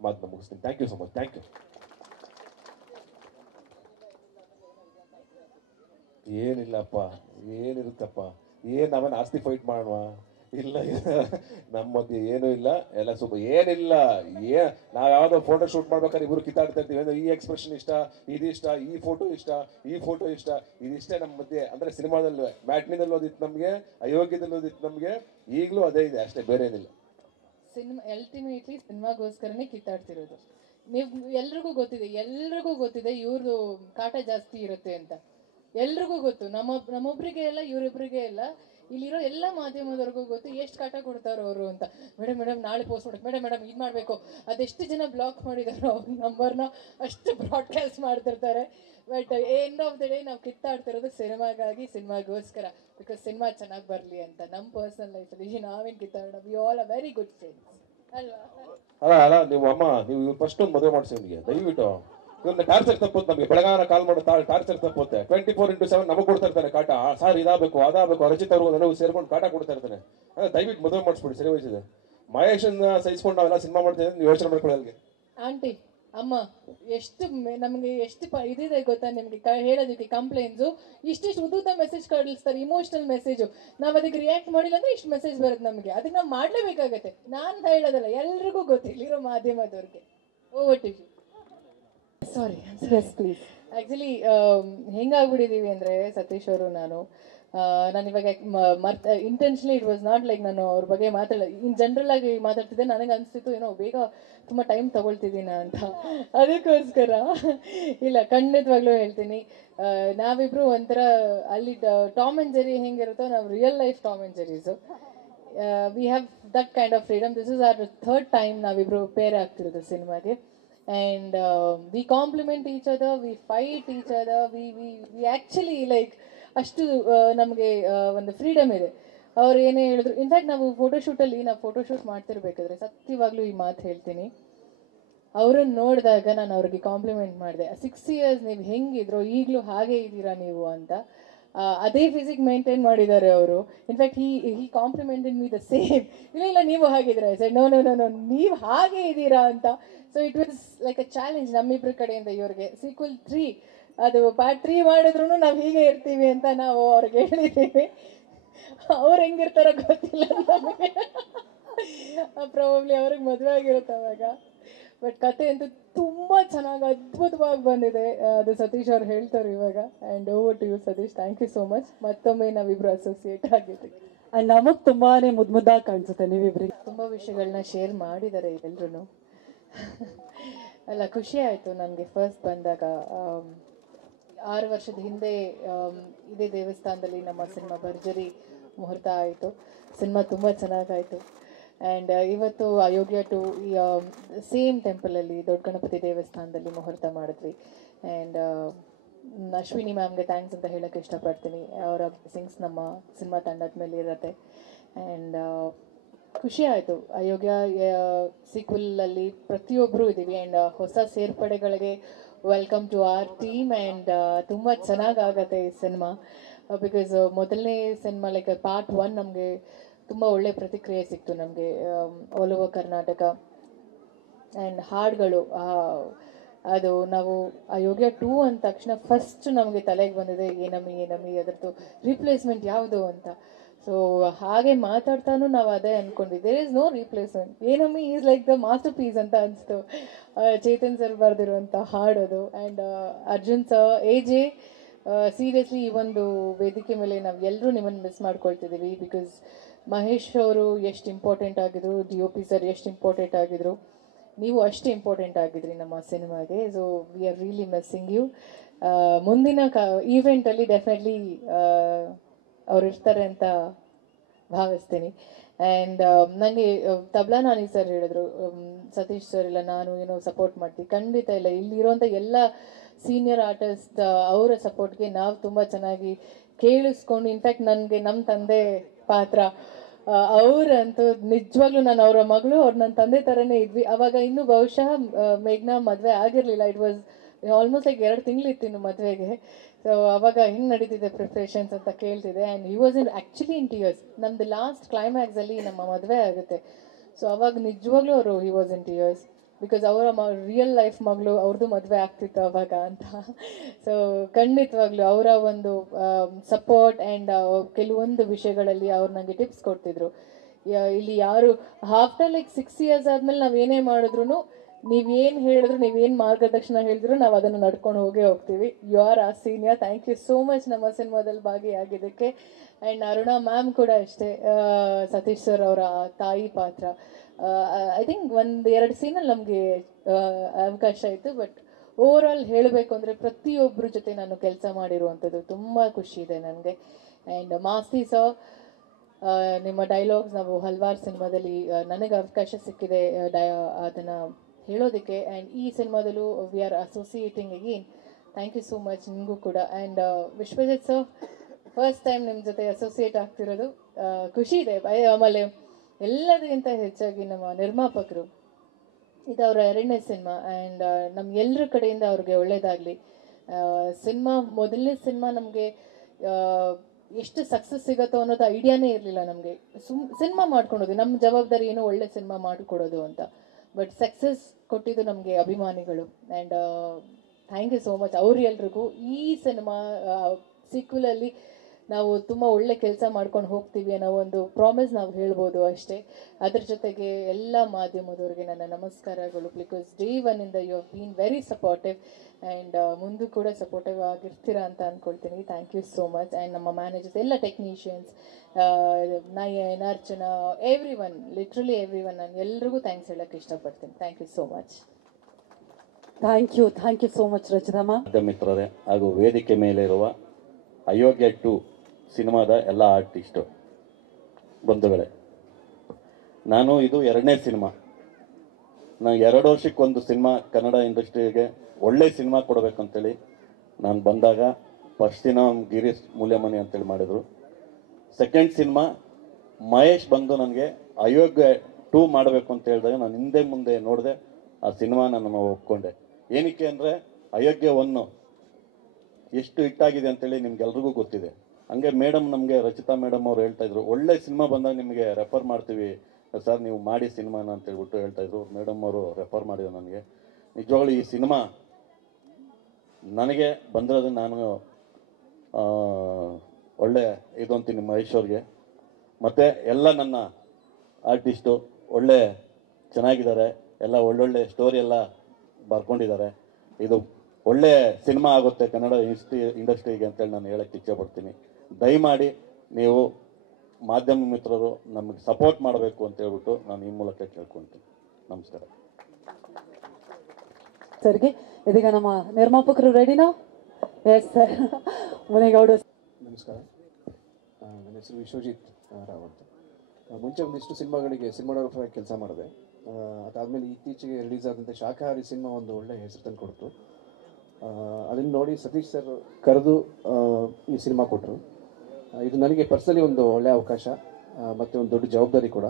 ಮಾತನ್ನ ಮುಗಿಸ್ತೀನಿ. Thank you so much. Thank you. ಏನಿಲ್ಲಪ್ಪ, ಏನಿರುತ್ತಪ್ಪ, ನಾವೇನು ಆಸ್ತಿ ಫೈಟ್ ಮಾಡುವ ಇಲ್ಲ, ನಮ್ಮ ಮಧ್ಯೆ ಏನೂ ಇಲ್ಲ, ಎಲ್ಲ ಸೂಪರ್. ಏನಿಲ್ಲ, ನಾವ್ ಯಾವ್ದೋ ಫೋಟೋ ಶೂಟ್ ಮಾಡ್ಬೇಕಾದ್ರೆ ಇಬ್ರು ಕಿತ್ತಾಡ್ತಾ ಇರ್ತೀವಿ. ಅಂದ್ರೆ ಈ ಎಕ್ಸ್ಪ್ರೆಷನ್ ಇಷ್ಟ, ಇದಿಷ್ಟ, ಈ ಫೋಟೋ ಇಷ್ಟ, ಈ ಫೋಟೋ ಇಷ್ಟ, ಇದಿಷ್ಟೇ ನಮ್ಮ ಮಧ್ಯೆ. ಅಂದ್ರೆ ಸಿನಿಮಾದಲ್ಲಿ ಮ್ಯಾಟ್ನಿದಲ್ಲಿ ಓದಿತ್ತು ನಮ್ಗೆ, ಅಯೋಗ್ಯದಲ್ಲಿ ಓದಿತ್ತು ನಮ್ಗೆ, ಈಗಲೂ ಅದೇ ಇದೆ ಅಷ್ಟೇ, ಬೇರೆ ಏನಿಲ್ಲ. ಅಲ್ಟಿಮೇಟ್ಲಿ ಸಿನಿಮಾಗೋಸ್ಕರನೇ ಕಿತ್ತಾಡ್ತಿರೋದು. ಎಲ್ರಿಗೂ ಗೊತ್ತಿದೆ ಇವ್ರದ್ದು ಕಾಟ ಜಾಸ್ತಿ ಇರುತ್ತೆ ಅಂತ. ಎಲ್ರಿಗೂ ಗೊತ್ತು, ನಮ್ಮೊಬ್ರಿಗೆ ಎಲ್ಲ, ಇವರಿಬ್ರಿಗೆ ಎಲ್ಲ, ಇಲ್ಲಿರೋ ಎಲ್ಲ ಮಾಧ್ಯಮದವ್ರಿಗೂ ಗೊತ್ತು ಎಷ್ಟು ಕಾಟ ಕೊಡ್ತಾರೋ ಅವರು ಅಂತ. ಮೇಡಮ್ ನಾಳೆ ಪೋಸ್ಟ್ ಮಾಡಬೇಕು, ಮೇಡಮ್ ಇದು ಮಾಡಬೇಕು. ಅದೆಷ್ಟು ಜನ ಬ್ಲಾಕ್ ಮಾಡಿದಾರೋ ಅವ್ರ ನಂಬರ್ನ ಅಷ್ಟು ಬ್ರಾಡ್ಕಾಸ್ಟ್ ಮಾಡ್ತಿರ್ತಾರೆ. But end of the day ನಾವು ಕಿತ್ತಾಡ್ತಿರೋದು ಸಿನಿಮಾಗಾಗಿ, ಸಿನಿಮಾಗೋಸ್ಕರ. ಬಿಕಾಸ್ ಸಿನಿಮಾ ಚೆನ್ನಾಗಿ ಬರಲಿ ಅಂತ. ನಮ್ಮ ಪರ್ಸನಲ್ ಲೈಫಲ್ಲಿ ನಾವೇನು ಕಿತ್ತಾಡೋಣ, we all are very good friends ಅಲ್ವಾ? ಅಲ್ಲ ನೀವು ಅಮ್ಮ, ನೀವು ಫಸ್ಟ್ ಒಂದು ಮದುವೆ ಮಾಡಿಸಿ ನಿಮಗೆ ದಯವಿಟ್ಟು. ಇವ್ರನ್ನ ಟಾರ್ಚರ್ ತಪ್ಪುತ್ತೆ ನಮಗೆ, ಬೆಳಗಾನ ಕಾಲ್ ಮಾಡೋ ಟಾರ್ಚರ್ ತಪ್ಪುತ್ತೆ. 24x7 ನಮಗೆ ಕೊಡ್ತಾ ಇರ್ತಾನೆ ಕಾಟ. ಸಾರ್ ಇದಾಗಬೇಕು, ಅದಾಗಬೇಕು, ರಚಿತ ಅವ್ರಿಗೂ ನನಗೂ ಸೇರ್ಕೊಂಡು ಕಾಟ ಕೊಡ್ತಾ ಇರ್ತಾನೆ. ದಯವಿಟ್ಟು ಮದುವೆ ಮಾಡಿಸ್ಬಿಡಿ, ಸರಿ ವಯಸ್ಸಿದೆ. ಮಹೇಶನ್ನ ಸಹಿಸ್ಕೊಂಡು ನಾವೆಲ್ಲ ಸಿನಿಮಾ ಮಾಡ್ತಿದ್ದೆ, ನೀವು ಯೋಚನೆ ಮಾಡ್ಕೊಳ್ಳಿ. ಅಲ್ಲಿಗೆ ಆಂಟಿ ಅಮ್ಮ ಎಷ್ಟು ನಮಗೆ ಎಷ್ಟು ಇದಿದೆ ಗೊತ್ತಾ ನಿಮಗೆ ಹೇಳೋದಕ್ಕೆ ಕಂಪ್ಲೇಂಟ್ಸು. ಇಷ್ಟಿಷ್ಟು ಉದ್ದ ಮೆಸೇಜ್ ಕಳಿಸ್ತಾರೆ, ಇಮೋಷನಲ್ ಮೆಸೇಜು. ನಾವು ಅದಕ್ಕೆ ರಿಯಾಕ್ಟ್ ಮಾಡಿಲ್ಲ ಅಂದ್ರೆ ಇಷ್ಟು ಮೆಸೇಜ್ ಬರುತ್ತೆ ನಮಗೆ. ಅದಕ್ಕೆ ನಾವು ಮಾಡಲೇಬೇಕಾಗತ್ತೆ. ನಾನು ಹೇಳೋದಲ್ಲ, ಎಲ್ರಿಗೂ ಗೊತ್ತಿಲ್ಲಿರೋ ಮಾಧ್ಯಮದವ್ರಿಗೆ. Over to you. Sorry, please. Actually ಹೆಂಗಾಗ್ಬಿಟ್ಟಿದ್ದೀವಿ ಅಂದರೆ ಸತೀಶ್ ಅವರು ನಾನು ಇವಾಗ intentionally it was not like ನಾನು ಅವ್ರ ಬಗ್ಗೆ ಇನ್ ಜನರಲ್ ಆಗಿ ಮಾತಾಡ್ತಿದ್ದೆ. ನನಗೆ ಅನಿಸ್ತಿತ್ತು ಏನೋ ಬೇಗ ತುಂಬ ಟೈಮ್ ತೊಗೊಳ್ತಿದ್ದೀನ ಅಂತ, ಅದಕ್ಕೋಸ್ಕರ ಇಲ್ಲ, ಖಂಡಿತವಾಗ್ಲೂ ಹೇಳ್ತೀನಿ. ನಾವಿಬ್ರು ಒಂಥರ ಅಲ್ಲಿ ಟಾಮ್ ಆ್ಯಂಡ್ ಜೆರಿ ಹೆಂಗಿರುತ್ತೋ, ನಾವು ರಿಯಲ್ ಲೈಫ್ ಟಾಮ್ ಆ್ಯಂಡ್ ಜೆರೀಸು. We have that kind of freedom. This is our third time ನಾವಿಬ್ರು ಪೇರ್ ಆಗ್ತಿರೋದು ಸಿನಿಮಾಗೆ. And we compliment each other, we fight each other, we actually like ಅಷ್ಟು ನಮಗೆ ಒಂದು freedom ಇದೆ. ಅವ್ರು ಏನೇ ಹೇಳಿದ್ರು, ಇನ್ಫ್ಯಾಕ್ಟ್ ನಾವು ಫೋಟೋಶೂಟ್ ಮಾಡ್ತಿರ್ಬೇಕಾದ್ರೆ ಸತ್ಯವಾಗ್ಲೂ ಈ ಮಾತು ಹೇಳ್ತೀನಿ, ಅವ್ರನ್ನ ನೋಡಿದಾಗ ನಾನು ಅವ್ರಿಗೆ ಕಾಂಪ್ಲಿಮೆಂಟ್ ಮಾಡಿದೆ. 6 years ನೀವು ಹೆಂಗಿದ್ರು ಈಗಲೂ ಹಾಗೆ ಇದ್ದೀರಾ ನೀವು ಅಂತ. ಅದೇ ಫಿಸಿಕ್ ಮೇಂಟೈನ್ ಮಾಡಿದ್ದಾರೆ ಅವರು. In fact he complimented me the same. ಇಲ್ಲ ನೀವು ಹಾಗಿದ್ದೀರಾ ಸರ್, ನೋ ನೀವು ಹಾಗೆ ಇದ್ದೀರಾ ಅಂತ. So it was like a challenge ನಮ್ಮಿಬ್ಬರ ಕಡೆಯಿಂದ ಇವ್ರಿಗೆ. ಸೀಕ್ವಲ್ 3 ಅದು ಪಾರ್ಟ್ 3 ಮಾಡಿದ್ರು ನಾವು ಹೀಗೆ ಇರ್ತೀವಿ ಅಂತ ನಾವು ಅವ್ರಿಗೆ ಹೇಳಿದ್ದೀವಿ. ಅವ್ರು ಹೆಂಗಿರ್ತಾರೋ ಗೊತ್ತಿಲ್ಲ ನಮಗೆ, ಪ್ರಾಬಬ್ಲಿ ಅವ್ರಿಗೆ ಮದುವೆ ಆಗಿರುತ್ತೆ ಅವಾಗ. ಬಟ್ ಕತೆ ಅಂತೂ ತುಂಬ ಚೆನ್ನಾಗಿ ಅದ್ಭುತವಾಗಿ ಬಂದಿದೆ. ಅದು ಸತೀಶ್ ಅವ್ರು ಹೇಳ್ತಾರೆ ಇವಾಗ. And over to you Satish. Thank you so much. ಮತ್ತೊಮ್ಮೆ ನಾವಿಬ್ರು ಅಸೋಸಿಯೇಟ್ ಆಗಿದ್ದೀವಿ. ಆ್ಯಂಡ್ ನಮಗೆ ತುಂಬಾ ಮುದ್ದಾಗಿ ಕಾಣಿಸುತ್ತೆ ನೀವಿಬ್ರಿಗೆ. ತುಂಬ ವಿಷಯಗಳನ್ನ ಶೇರ್ ಮಾಡಿದ್ದಾರೆ ಎಲ್ಲರೂ. ಅಲ್ಲ, ಖುಷಿ ಆಯಿತು ನನಗೆ ಫಸ್ಟ್ ಬಂದಾಗ. 6 ವರ್ಷದ ಹಿಂದೆ ಇದೇ ದೇವಸ್ಥಾನದಲ್ಲಿ ನಮ್ಮ ಸಿನಿಮಾ ಭರ್ಜರಿ ಮುಹೂರ್ತ ಆಯಿತು. ಸಿನಿಮಾ ತುಂಬ ಚೆನ್ನಾಗಾಯಿತು. ಆ್ಯಂಡ್ ಇವತ್ತು ಅಯೋಗ್ಯ 2 ಸೇಮ್ ಟೆಂಪಲಲ್ಲಿ ದೊಡ್ಡ ಗಣಪತಿ ದೇವಸ್ಥಾನದಲ್ಲಿ ಮುಹೂರ್ತ ಮಾಡಿದ್ವಿ. ಆ್ಯಂಡ್ ಅಶ್ವಿನಿ ಮ್ಯಾಮ್ಗೆ ಥ್ಯಾಂಕ್ಸ್ ಅಂತ ಹೇಳೋಕ್ಕೆ ಇಷ್ಟಪಡ್ತೀನಿ. ಅವರ ಬ್ಲೆಸ್ಸಿಂಗ್ಸ್ ನಮ್ಮ ಸಿನಿಮಾ ತಂಡದ ಮೇಲೆ ಇರುತ್ತೆ. ಆ್ಯಂಡ್ ಖುಷಿ ಆಯಿತು. ಅಯೋಗ್ಯ ಸೀಕ್ವಲಲ್ಲಿ ಪ್ರತಿಯೊಬ್ಬರೂ ಇದ್ದೀವಿ. ಆ್ಯಂಡ್ ಹೊಸ ಸೇರ್ಪಡೆಗಳಿಗೆ welcome to our team. And ತುಂಬ ಚೆನ್ನಾಗಾಗತ್ತೆ ಈ ಸಿನಿಮಾ. ಬಿಕಾಸ್ ಮೊದಲನೇ ಸಿನಿಮಾ ಲೈಕ್ ಪಾರ್ಟ್ 1 ನಮಗೆ ತುಂಬ ಒಳ್ಳೆ ಪ್ರತಿಕ್ರಿಯೆ ಸಿಕ್ತು ನಮಗೆ ಆಲ್ ಓವರ್ ಕರ್ನಾಟಕ. ಆ್ಯಂಡ್ ಹಾಡುಗಳು ಅದು ನಾವು ಅಯೋಗ್ಯ 2 ಅಂದ ತಕ್ಷಣ ಫಸ್ಟ್ ನಮಗೆ ತಲೆಗೆ ಬಂದಿದೆ ಏನಮ್ಮಿ ಅದರದ್ದು ರಿಪ್ಲೇಸ್ಮೆಂಟ್ ಯಾವುದು ಅಂತ. ಸೊ ಹಾಗೆ ಮಾತಾಡ್ತಾನು ನಾವು ಅದೇ ಅಂದ್ಕೊಂಡಿದ್ದೆ, ದೇರ್ ಇಸ್ ನೋ ರಿಪ್ಲೇಸ್ಮೆಂಟ್. ಏನಮ್ಮಿ is like the masterpiece ಅಂತ ಅನಿಸ್ತು. ಚೇತನ್ ಸರ್ ಬರೆದಿರುವಂಥ ಹಾಡೋದು. And Arjun sir, AJ, seriously ಈ ಒಂದು ವೇದಿಕೆ ಮೇಲೆ ನಾವು ಎಲ್ಲರೂ ನಿಮ್ಮನ್ನು ಮಿಸ್ ಮಾಡ್ಕೊಳ್ತಿದ್ದೀವಿ. ಬಿಕಾಸ್ ಮಹೇಶ್ ಅವರು ಎಷ್ಟು ಇಂಪಾರ್ಟೆಂಟ್ ಆಗಿದ್ರು, DOP ಸರ್ ಎಷ್ಟು ಇಂಪಾರ್ಟೆಂಟ್ ಆಗಿದ್ರು, ನೀವು ಅಷ್ಟೇ ಇಂಪಾರ್ಟೆಂಟ್ ಆಗಿದ್ರಿ ನಮ್ಮ ಸಿನಿಮಾಗೆ. So we are really missing you. ಮುಂದಿನ ಈವೆಂಟಲ್ಲಿ ಡೆಫಿನೆಟ್ಲಿ ಅವ್ರು ಇರ್ತಾರೆ ಅಂತ ಭಾವಿಸ್ತೀನಿ. ಆ್ಯಂಡ್ ನನಗೆ ತಬ್ಲಾ ನಾನಿ ಸರ್ ಹೇಳಿದ್ರು, ಸತೀಶ್ ಸರ್ ಇಲ್ಲ ನಾನು ಏನೋ ಸಪೋರ್ಟ್ ಮಾಡ್ತೀವಿ. ಖಂಡಿತ ಇಲ್ಲ, ಇಲ್ಲಿರುವಂಥ ಎಲ್ಲ ಸೀನಿಯರ್ ಆರ್ಟಿಸ್ಟ್ ಅವರ ಸಪೋರ್ಟ್ಗೆ ನಾವು ತುಂಬ ಚೆನ್ನಾಗಿ ಕೇಳಿಸ್ಕೊಂಡು, ಇನ್ಫ್ಯಾಕ್ಟ್ ನನಗೆ ನಮ್ಮ ತಂದೆ ಪಾತ್ರ ಅವರಂತೂ ನಿಜವಾಗ್ಲೂ ನಾನು ಅವರ ಮಗಳು, ಅವ್ರು ನನ್ನ ತಂದೆ ಥರನೇ ಇದ್ವಿ. ಅವಾಗ ಇನ್ನೂ ಬಹುಶಃ ಮೇಘ್ನಾ ಮದುವೆ ಆಗಿರಲಿಲ್ಲ. ಇಟ್ ವಾಸ್ ಆಲ್ಮೋಸ್ಟ್ ಲೈಕ್ 2 ತಿಂಗಳಿತ್ತು ಇನ್ನು ಮದುವೆಗೆ. ಸೊ ಅವಾಗ ಹೆಂಗೆ ನಡೀತಿದೆ ಪ್ರಿಪ್ರೇಷನ್ಸ್ ಅಂತ ಕೇಳ್ತಿದ್ದೆ. And he was actually in tears. ನಮ್ಮದು ಲಾಸ್ಟ್ ಕ್ಲೈಮ್ಯಾಕ್ಸಲ್ಲಿ ನಮ್ಮ ಮದುವೆ ಆಗುತ್ತೆ. ಸೊ ಅವಾಗ ನಿಜವಾಗ್ಲೂ ಅವರು he was in tears. Because ಅವರ ರಿಯಲ್ ಲೈಫ್ ಮಗಳು, ಅವ್ರದ್ದು ಮದುವೆ ಆಗ್ತಿತ್ತು ಅವಾಗ ಅಂತ. ಸೊ ಖಂಡಿತವಾಗ್ಲೂ ಅವರ ಒಂದು ಸಪೋರ್ಟ್ ಆ್ಯಂಡ್ ಕೆಲವೊಂದು ವಿಷಯಗಳಲ್ಲಿ ಅವ್ರು ನನಗೆ ಟಿಪ್ಸ್ ಕೊಡ್ತಿದ್ರು. ಇಲ್ಲಿ ಯಾರು ಆಫ್ಟರ್ ಲೈಕ್ 6 years ಆದಮೇಲೆ ನಾವೇನೇ ಮಾಡಿದ್ರು, ನೀವೇನು ಹೇಳಿದ್ರು, ನೀವೇನು ಮಾರ್ಗದರ್ಶನ ಹೇಳಿದ್ರು, ನಾವು ಅದನ್ನು ನಡ್ಕೊಂಡು ಹೋಗ್ತೀವಿ. You are a senior. Thank you so much ನಮ್ಮ ಸಿನಿಮಾದಲ್ಲಿ ಭಾಗಿಯಾಗಿದ್ದಕ್ಕೆ. ಆ್ಯಂಡ್ ಅರುಣಾ ಮ್ಯಾಮ್ ಕೂಡ ಅಷ್ಟೇ, ಸತೀಶ್ ಸರ್ ಅವರ ತಾಯಿ ಪಾತ್ರ. ಐ ಥಿಂಕ್ 1-2 ಸೀನಲ್ಲಿ ನಮಗೆ ಅವಕಾಶ ಇತ್ತು. ಬಟ್ ಓವರ್ ಆಲ್ ಹೇಳಬೇಕು ಅಂದರೆ ಪ್ರತಿಯೊಬ್ಬರ ಜೊತೆ ನಾನು ಕೆಲಸ ಮಾಡಿರುವಂಥದ್ದು ತುಂಬ ಖುಷಿ ಇದೆ ನನಗೆ. ಆ್ಯಂಡ್ ಮಾಸ್ತಿ ಸರ್, ನಿಮ್ಮ ಡೈಲಾಗ್ಸ್ ನಾವು ಹಲವಾರು ಸಿನಿಮಾದಲ್ಲಿ ನನಗೆ ಅವಕಾಶ ಸಿಕ್ಕಿದೆ ಅದನ್ನು ಹೇಳೋದಕ್ಕೆ. ಆ್ಯಂಡ್ ಈ ಸಿನಿಮಾದಲ್ಲೂ we are associating again. Thank you so much ನಿಮಗೂ ಕೂಡ. And Vishwajit sir, first time ನಿಮ್ಮ ಜೊತೆ ಅಸೋಸಿಯೇಟ್ ಆಗ್ತಿರೋದು ಖುಷಿ ಇದೆ. ಆಮೇಲೆ ಎಲ್ಲದಕ್ಕಿಂತ ಹೆಚ್ಚಾಗಿ ನಮ್ಮ ನಿರ್ಮಾಪಕರು, ಇದು ಅವರ 2ನೇ ಸಿನಿಮಾ. ಆ್ಯಂಡ್ ನಮ್ಮ ಎಲ್ಲರ ಕಡೆಯಿಂದ ಅವ್ರಿಗೆ ಒಳ್ಳೇದಾಗಲಿ. ಮೊದಲನೇ ಸಿನಿಮಾ ನಮಗೆ ಎಷ್ಟು ಸಕ್ಸಸ್ ಸಿಗುತ್ತೋ ಅನ್ನೋದು ಐಡಿಯಾನೇ ಇರಲಿಲ್ಲ ನಮಗೆ. ಸಿನಿಮಾ ಮಾಡ್ಕೊಳೋದು ನಮ್ಮ ಜವಾಬ್ದಾರಿ, ಏನೋ ಒಳ್ಳೆ ಸಿನಿಮಾ ಮಾಡಿಕೊಡೋದು ಅಂತ. ಬಟ್ ಸಕ್ಸಸ್ ಕೊಟ್ಟಿದ್ದು ನಮಗೆ ಅಭಿಮಾನಿಗಳು. And thank you so much ಅವ್ರು ಎಲ್ರಿಗೂ. ಈ ಸಿನಿಮಾ ಸೀಕ್ವಲಲ್ಲಿ ನಾವು ತುಂಬ ಒಳ್ಳೆ ಕೆಲಸ ಮಾಡ್ಕೊಂಡು ಹೋಗ್ತೀವಿ ಅನ್ನೋ ಒಂದು ಪ್ರಾಮಿಸ್ ನಾವು ಹೇಳ್ಬೋದು ಅಷ್ಟೇ. ಅದ್ರ ಜೊತೆಗೆ ಎಲ್ಲ ಮಾಧ್ಯಮದವ್ರಿಗೆ ನನ್ನ ನಮಸ್ಕಾರಗಳು. ಬಿಕಾಸ್ ಡೇ ಒನ್ನಿಂದ you have been very supportive and ಮುಂದೂ ಕೂಡ ಸಪೋರ್ಟಿವ್ ಆಗಿರ್ತೀರಾ ಅಂತ ಅಂದ್ಕೊಳ್ತೀನಿ. Thank you so much. And ನಮ್ಮ ಮ್ಯಾನೇಜರ್ಸ್, ಎಲ್ಲ technicians, Nayan, Archana, everyone, literally everyone, ನಾನು ಎಲ್ರಿಗೂ ಥ್ಯಾಂಕ್ಸ್ ಹೇಳೋಕ್ಕೆ ಇಷ್ಟಪಡ್ತೀನಿ. Thank you so much. Thank you so much ರಚಿತಮ್ಮ. ಮಿತ್ರರೇ ಹಾಗೂ ವೇದಿಕೆ ಮೇಲೆ ಇರುವ ಅಯೋಗ್ಯ 2 ಸಿನಿಮಾದ ಎಲ್ಲ ಆರ್ಟಿಸ್ಟು ಬಂಧುಗಳೇ, ನಾನು ಇದು 2ನೇ ಸಿನಿಮಾ. ನಾನು 2 ವರ್ಷಕ್ಕೊಂದು ಸಿನಿಮಾ ಕನ್ನಡ ಇಂಡಸ್ಟ್ರಿಗೆ ಒಳ್ಳೆ ಸಿನಿಮಾ ಕೊಡಬೇಕಂತೇಳಿ ನಾನು ಬಂದಾಗ ಫಸ್ಟ್ ದಿನ ಗಿರೀಶ್ ಮೂಲ್ಯಮನಿ ಅಂತೇಳಿ ಮಾಡಿದರು. ಸೆಕೆಂಡ್ ಸಿನಿಮಾ ಮಹೇಶ್ ಬಂದು ನನಗೆ ಅಯೋಗ್ಯ 2 ಮಾಡಬೇಕು ಅಂತ ಹೇಳಿದಾಗ ನಾನು ಹಿಂದೆ ಮುಂದೆ ನೋಡಿದೆ, ಆ ಸಿನಿಮಾ ನಾನು ಒಪ್ಕೊಂಡೆ. ಏನಕ್ಕೆ ಅಂದರೆ ಅಯೋಗ್ಯ 1 ಎಷ್ಟು ಹಿಟ್ಟಾಗಿದೆ ಅಂತೇಳಿ ನಿಮ್ಗೆಲ್ರಿಗೂ ಗೊತ್ತಿದೆ. ಹಂಗೆ ಮೇಡಮ್, ನಮಗೆ ರಚಿತಾ ಮೇಡಮ್ ಅವ್ರು ಹೇಳ್ತಾಯಿದ್ರು, ಒಳ್ಳೆ ಸಿನಿಮಾ ಬಂದಾಗ ನಿಮಗೆ ರೆಫರ್ ಮಾಡ್ತೀವಿ ಸರ್, ನೀವು ಮಾಡಿ ಸಿನಿಮಾನ ಅಂತ ಹೇಳ್ಬಿಟ್ಟು ಹೇಳ್ತಾಯಿದ್ರು. ಮೇಡಮ್ ಅವರು ರೆಫರ್ ಮಾಡಿದ್ರು ನನಗೆ. ನಿಜವಾಗ್ಲೂ ಈ ಸಿನಿಮಾ ನನಗೆ ಬಂದಿರೋದು ನಾನು ಒಳ್ಳೆ ಇದು ಅಂತೀನಿ ಮಹೇಶ್ ಅವ್ರಿಗೆ. ಮತ್ತು ಎಲ್ಲ ನನ್ನ ಆರ್ಟಿಸ್ಟು ಒಳ್ಳೆ ಚೆನ್ನಾಗಿದ್ದಾರೆ, ಎಲ್ಲ ಒಳ್ಳೊಳ್ಳೆ ಸ್ಟೋರಿ ಎಲ್ಲ ಬರ್ಕೊಂಡಿದ್ದಾರೆ. ಇದು ಒಳ್ಳೆ ಸಿನಿಮಾ ಆಗುತ್ತೆ ಕನ್ನಡ ಇಂಡಸ್ಟ್ರಿಗೆ ಅಂತೇಳಿ ನಾನು ಹೇಳಕ್ಕೆ ಇಚ್ಛೆಪಡ್ತೀನಿ. ದಯಮಾಡಿ ನೀವು ಮಾಧ್ಯಮ ಮಿತ್ರರು ನಮಗೆ ಸಪೋರ್ಟ್ ಮಾಡಬೇಕು ಅಂತ ಹೇಳ್ಬಿಟ್ಟು ನಾನು ಈ ಮೂಲಕ ಕೇಳ್ಕೊಳ್ತೀನಿ. ನಮಸ್ಕಾರ ಸರ್ಗೆ. ಇದೀಗ ನಮ್ಮ ನಿರ್ಮಾಪಕರು ರೆಡಿನಾ? Yes sir. ಮುನೇಗೌಡ. ನಮಸ್ಕಾರ, ನನ್ನ ಹೆಸರು ವಿಶ್ವಜಿತ್ ರಾವ್ ಅಂತ. ಮುಂಚೆ ಒಂದಿಷ್ಟು ಸಿನಿಮಾಗಳಿಗೆ ಸಿನಿಮಾಟೋಗ್ರಫರ್ ಕೆಲಸ ಮಾಡಿದೆ. ಅದಾದಮೇಲೆ ಇತ್ತೀಚೆಗೆ ರಿಲೀಸ್ ಆದಂಥ ಶಾಖಾಹಾರಿ ಸಿನಿಮಾ ಒಂದು ಒಳ್ಳೆ ಹೆಸರು ತಂದು ಕೊಡ್ತು. ಅದನ್ನು ನೋಡಿ ಸತೀಶ್ ಸರ್ ಕರೆದು ಈ ಸಿನಿಮಾ ಕೊಟ್ಟರು. ಇದು ನನಗೆ ಪರ್ಸನಲಿ ಒಂದು ಒಳ್ಳೆಯ ಅವಕಾಶ ಮತ್ತು ಒಂದು ದೊಡ್ಡ ಜವಾಬ್ದಾರಿ ಕೂಡ.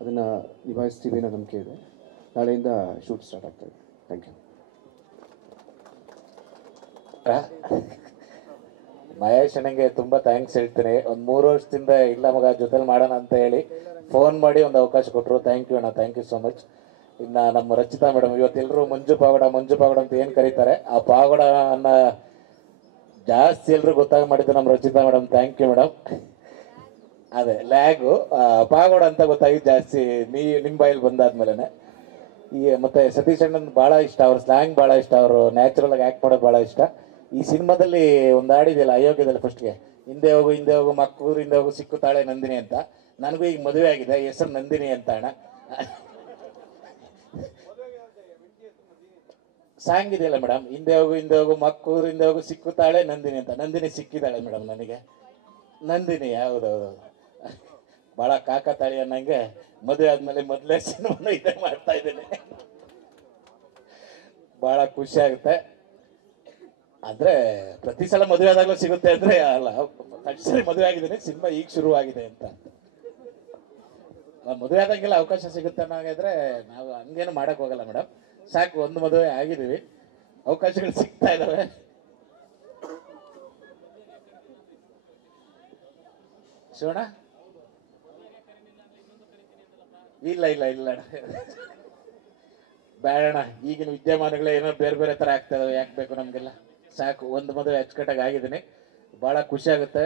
ಅದನ್ನು ನಿಭಾಯಿಸ್ತೀವಿ ಅನ್ನೋ ನಂಬಿಕೆ ಇದೆ. ನಾಳೆಯಿಂದ ಶೂಟ್ ಸ್ಟಾರ್ಟ್ ಆಗ್ತಾಯಿದೆ. Thank you. ಮಹೇಶ್ ಅಣ್ಣಂಗೆ ತುಂಬ ಥ್ಯಾಂಕ್ಸ್ ಹೇಳ್ತೀನಿ. ಒಂದು 3 ವರ್ಷದಿಂದ ಇಲ್ಲ ಮಗ ಜೊತೆಲಿ ಮಾಡೋಣ ಅಂತ ಹೇಳಿ ಫೋನ್ ಮಾಡಿ ಒಂದು ಅವಕಾಶ ಕೊಟ್ಟರು. ಥ್ಯಾಂಕ್ ಯು ಅಣ್ಣ, ಥ್ಯಾಂಕ್ ಯು ಸೋ ಮಚ್. ಇನ್ನು ನಮ್ಮ ರಚಿತಾ ಮೇಡಮ್, ಇವತ್ತೆಲ್ಲರೂ ಮಂಜು ಪಾವಡ ಅಂತ ಏನು ಕರೀತಾರೆ, ಆ ಪಾವಡ ಅನ್ನ ಜಾಸ್ತಿ ಎಲ್ಲರೂ ಗೊತ್ತಾಗಿ ಮಾಡಿದ್ದು ನಮ್ಮ Rachita madam. Thank you madam. ಅದೇ ಲ್ಯಾಗು ಪಾವಡ ಅಂತ ಗೊತ್ತಾಗಿದ್ದು ಜಾಸ್ತಿ ನಿಮ್ಮ ಬಾಯಲ್ಲಿ ಬಂದಾದ್ಮೇಲೆ. ಮತ್ತು ಸತೀಶ್ ಅಣ್ಣನ ಭಾಳ ಇಷ್ಟ, ಅವ್ರ ಸ್ಲ್ಯಾಂಗ್ ಭಾಳ ಇಷ್ಟ, ಅವರು ನ್ಯಾಚುರಲ್ ಆಗಿ ಆ್ಯಕ್ಟ್ ಮಾಡೋದು ಭಾಳ ಇಷ್ಟ. ಈ ಸಿನಿಮಾದಲ್ಲಿ ಒಂದು ಹಾಡಿದೆಯಲ್ಲ ಅಯೋಗ್ಯದಲ್ಲಿ, ಫಸ್ಟ್ಗೆ ಹಿಂದೆ ಹೋಗು ಮಕ್ಕಳು ಹಿಂದೆ ಹೋಗು ಸಿಕ್ಕುತ್ತಾಳೆ ನಂದಿನಿ ಅಂತ. ನನಗೂ ಈಗ ಮದುವೆ ಆಗಿದೆ, ಹೆಸರು ನಂದಿನಿ ಅಂತ ಅಣ್ಣ. ಸಾಂಗ್ ಇದೆಯಲ್ಲ ಮೇಡಮ್, ಹಿಂದೆ ಹೋಗು ಮಕ್ಕಳು ಹಿಂದೆ ಹೋಗು ಸಿಕ್ಕುತ್ತಾಳೆ ನಂದಿನಿ ಅಂತ. ನಂದಿನಿ ಸಿಕ್ಕಿದ್ದಾಳೆ ಮೇಡಮ್ ನನಗೆ. ನಂದಿನಿ ಹೌದೌದು, ಭಾಳ ಕಾಕತಾಳಿ ಅನ್ನಂಗೆ ಮದುವೆ ಆದಮೇಲೆ ಮೊದಲೇ ಸಿನಿಮಾನು ಇದೇ ಮಾಡ್ತಾ ಇದ್ದೀನಿ. ಭಾಳ ಖುಷಿ ಆಗುತ್ತೆ. ಅಂದರೆ ಪ್ರತಿ ಸಲ ಮದುವೆ ಆದಾಗಲೂ ಸಿಗುತ್ತೆ ಅಂದರೆ ಅಲ್ಲ, ಸರಿ ಮದುವೆ ಆಗಿದ್ದೀನಿ, ಸಿನಿಮಾ ಈಗ ಶುರುವಾಗಿದೆ ಅಂತ. ಮದುವೆ ಆದಂಗೆಲ್ಲ ಅವಕಾಶ ಸಿಗುತ್ತೆ ಅನ್ನೋಂಗಿದ್ರೆ ನಾವು ಹಂಗೇನು ಮಾಡೋಕ್ಕೆ ಹೋಗಲ್ಲ ಮೇಡಮ್. ಸಾಕು, ಒಂದು ಮದುವೆ ಆಗಿದ್ದೀವಿ, ಅವಕಾಶಗಳು ಸಿಗ್ತಾ ಇದ್ದಾವೆ. ಶಿವಣ್ಣ ಇಲ್ಲ ಬೇಡಣ್ಣ, ಈಗಿನ ವಿದ್ಯಮಾನಗಳೇ ಏನೋ ಬೇರೆ ಬೇರೆ ಥರ ಆಗ್ತಾ ಇದಾವೆ, ಯಾಕೆ ಬೇಕು ನಮಗೆಲ್ಲ. ಸಾಕು, ಒಂದು ಮದುವೆ ಅಚ್ಚುಕಟ್ಟಾಗಿ ಆಗಿದ್ದೀನಿ. ಭಾಳ ಖುಷಿ ಆಗುತ್ತೆ.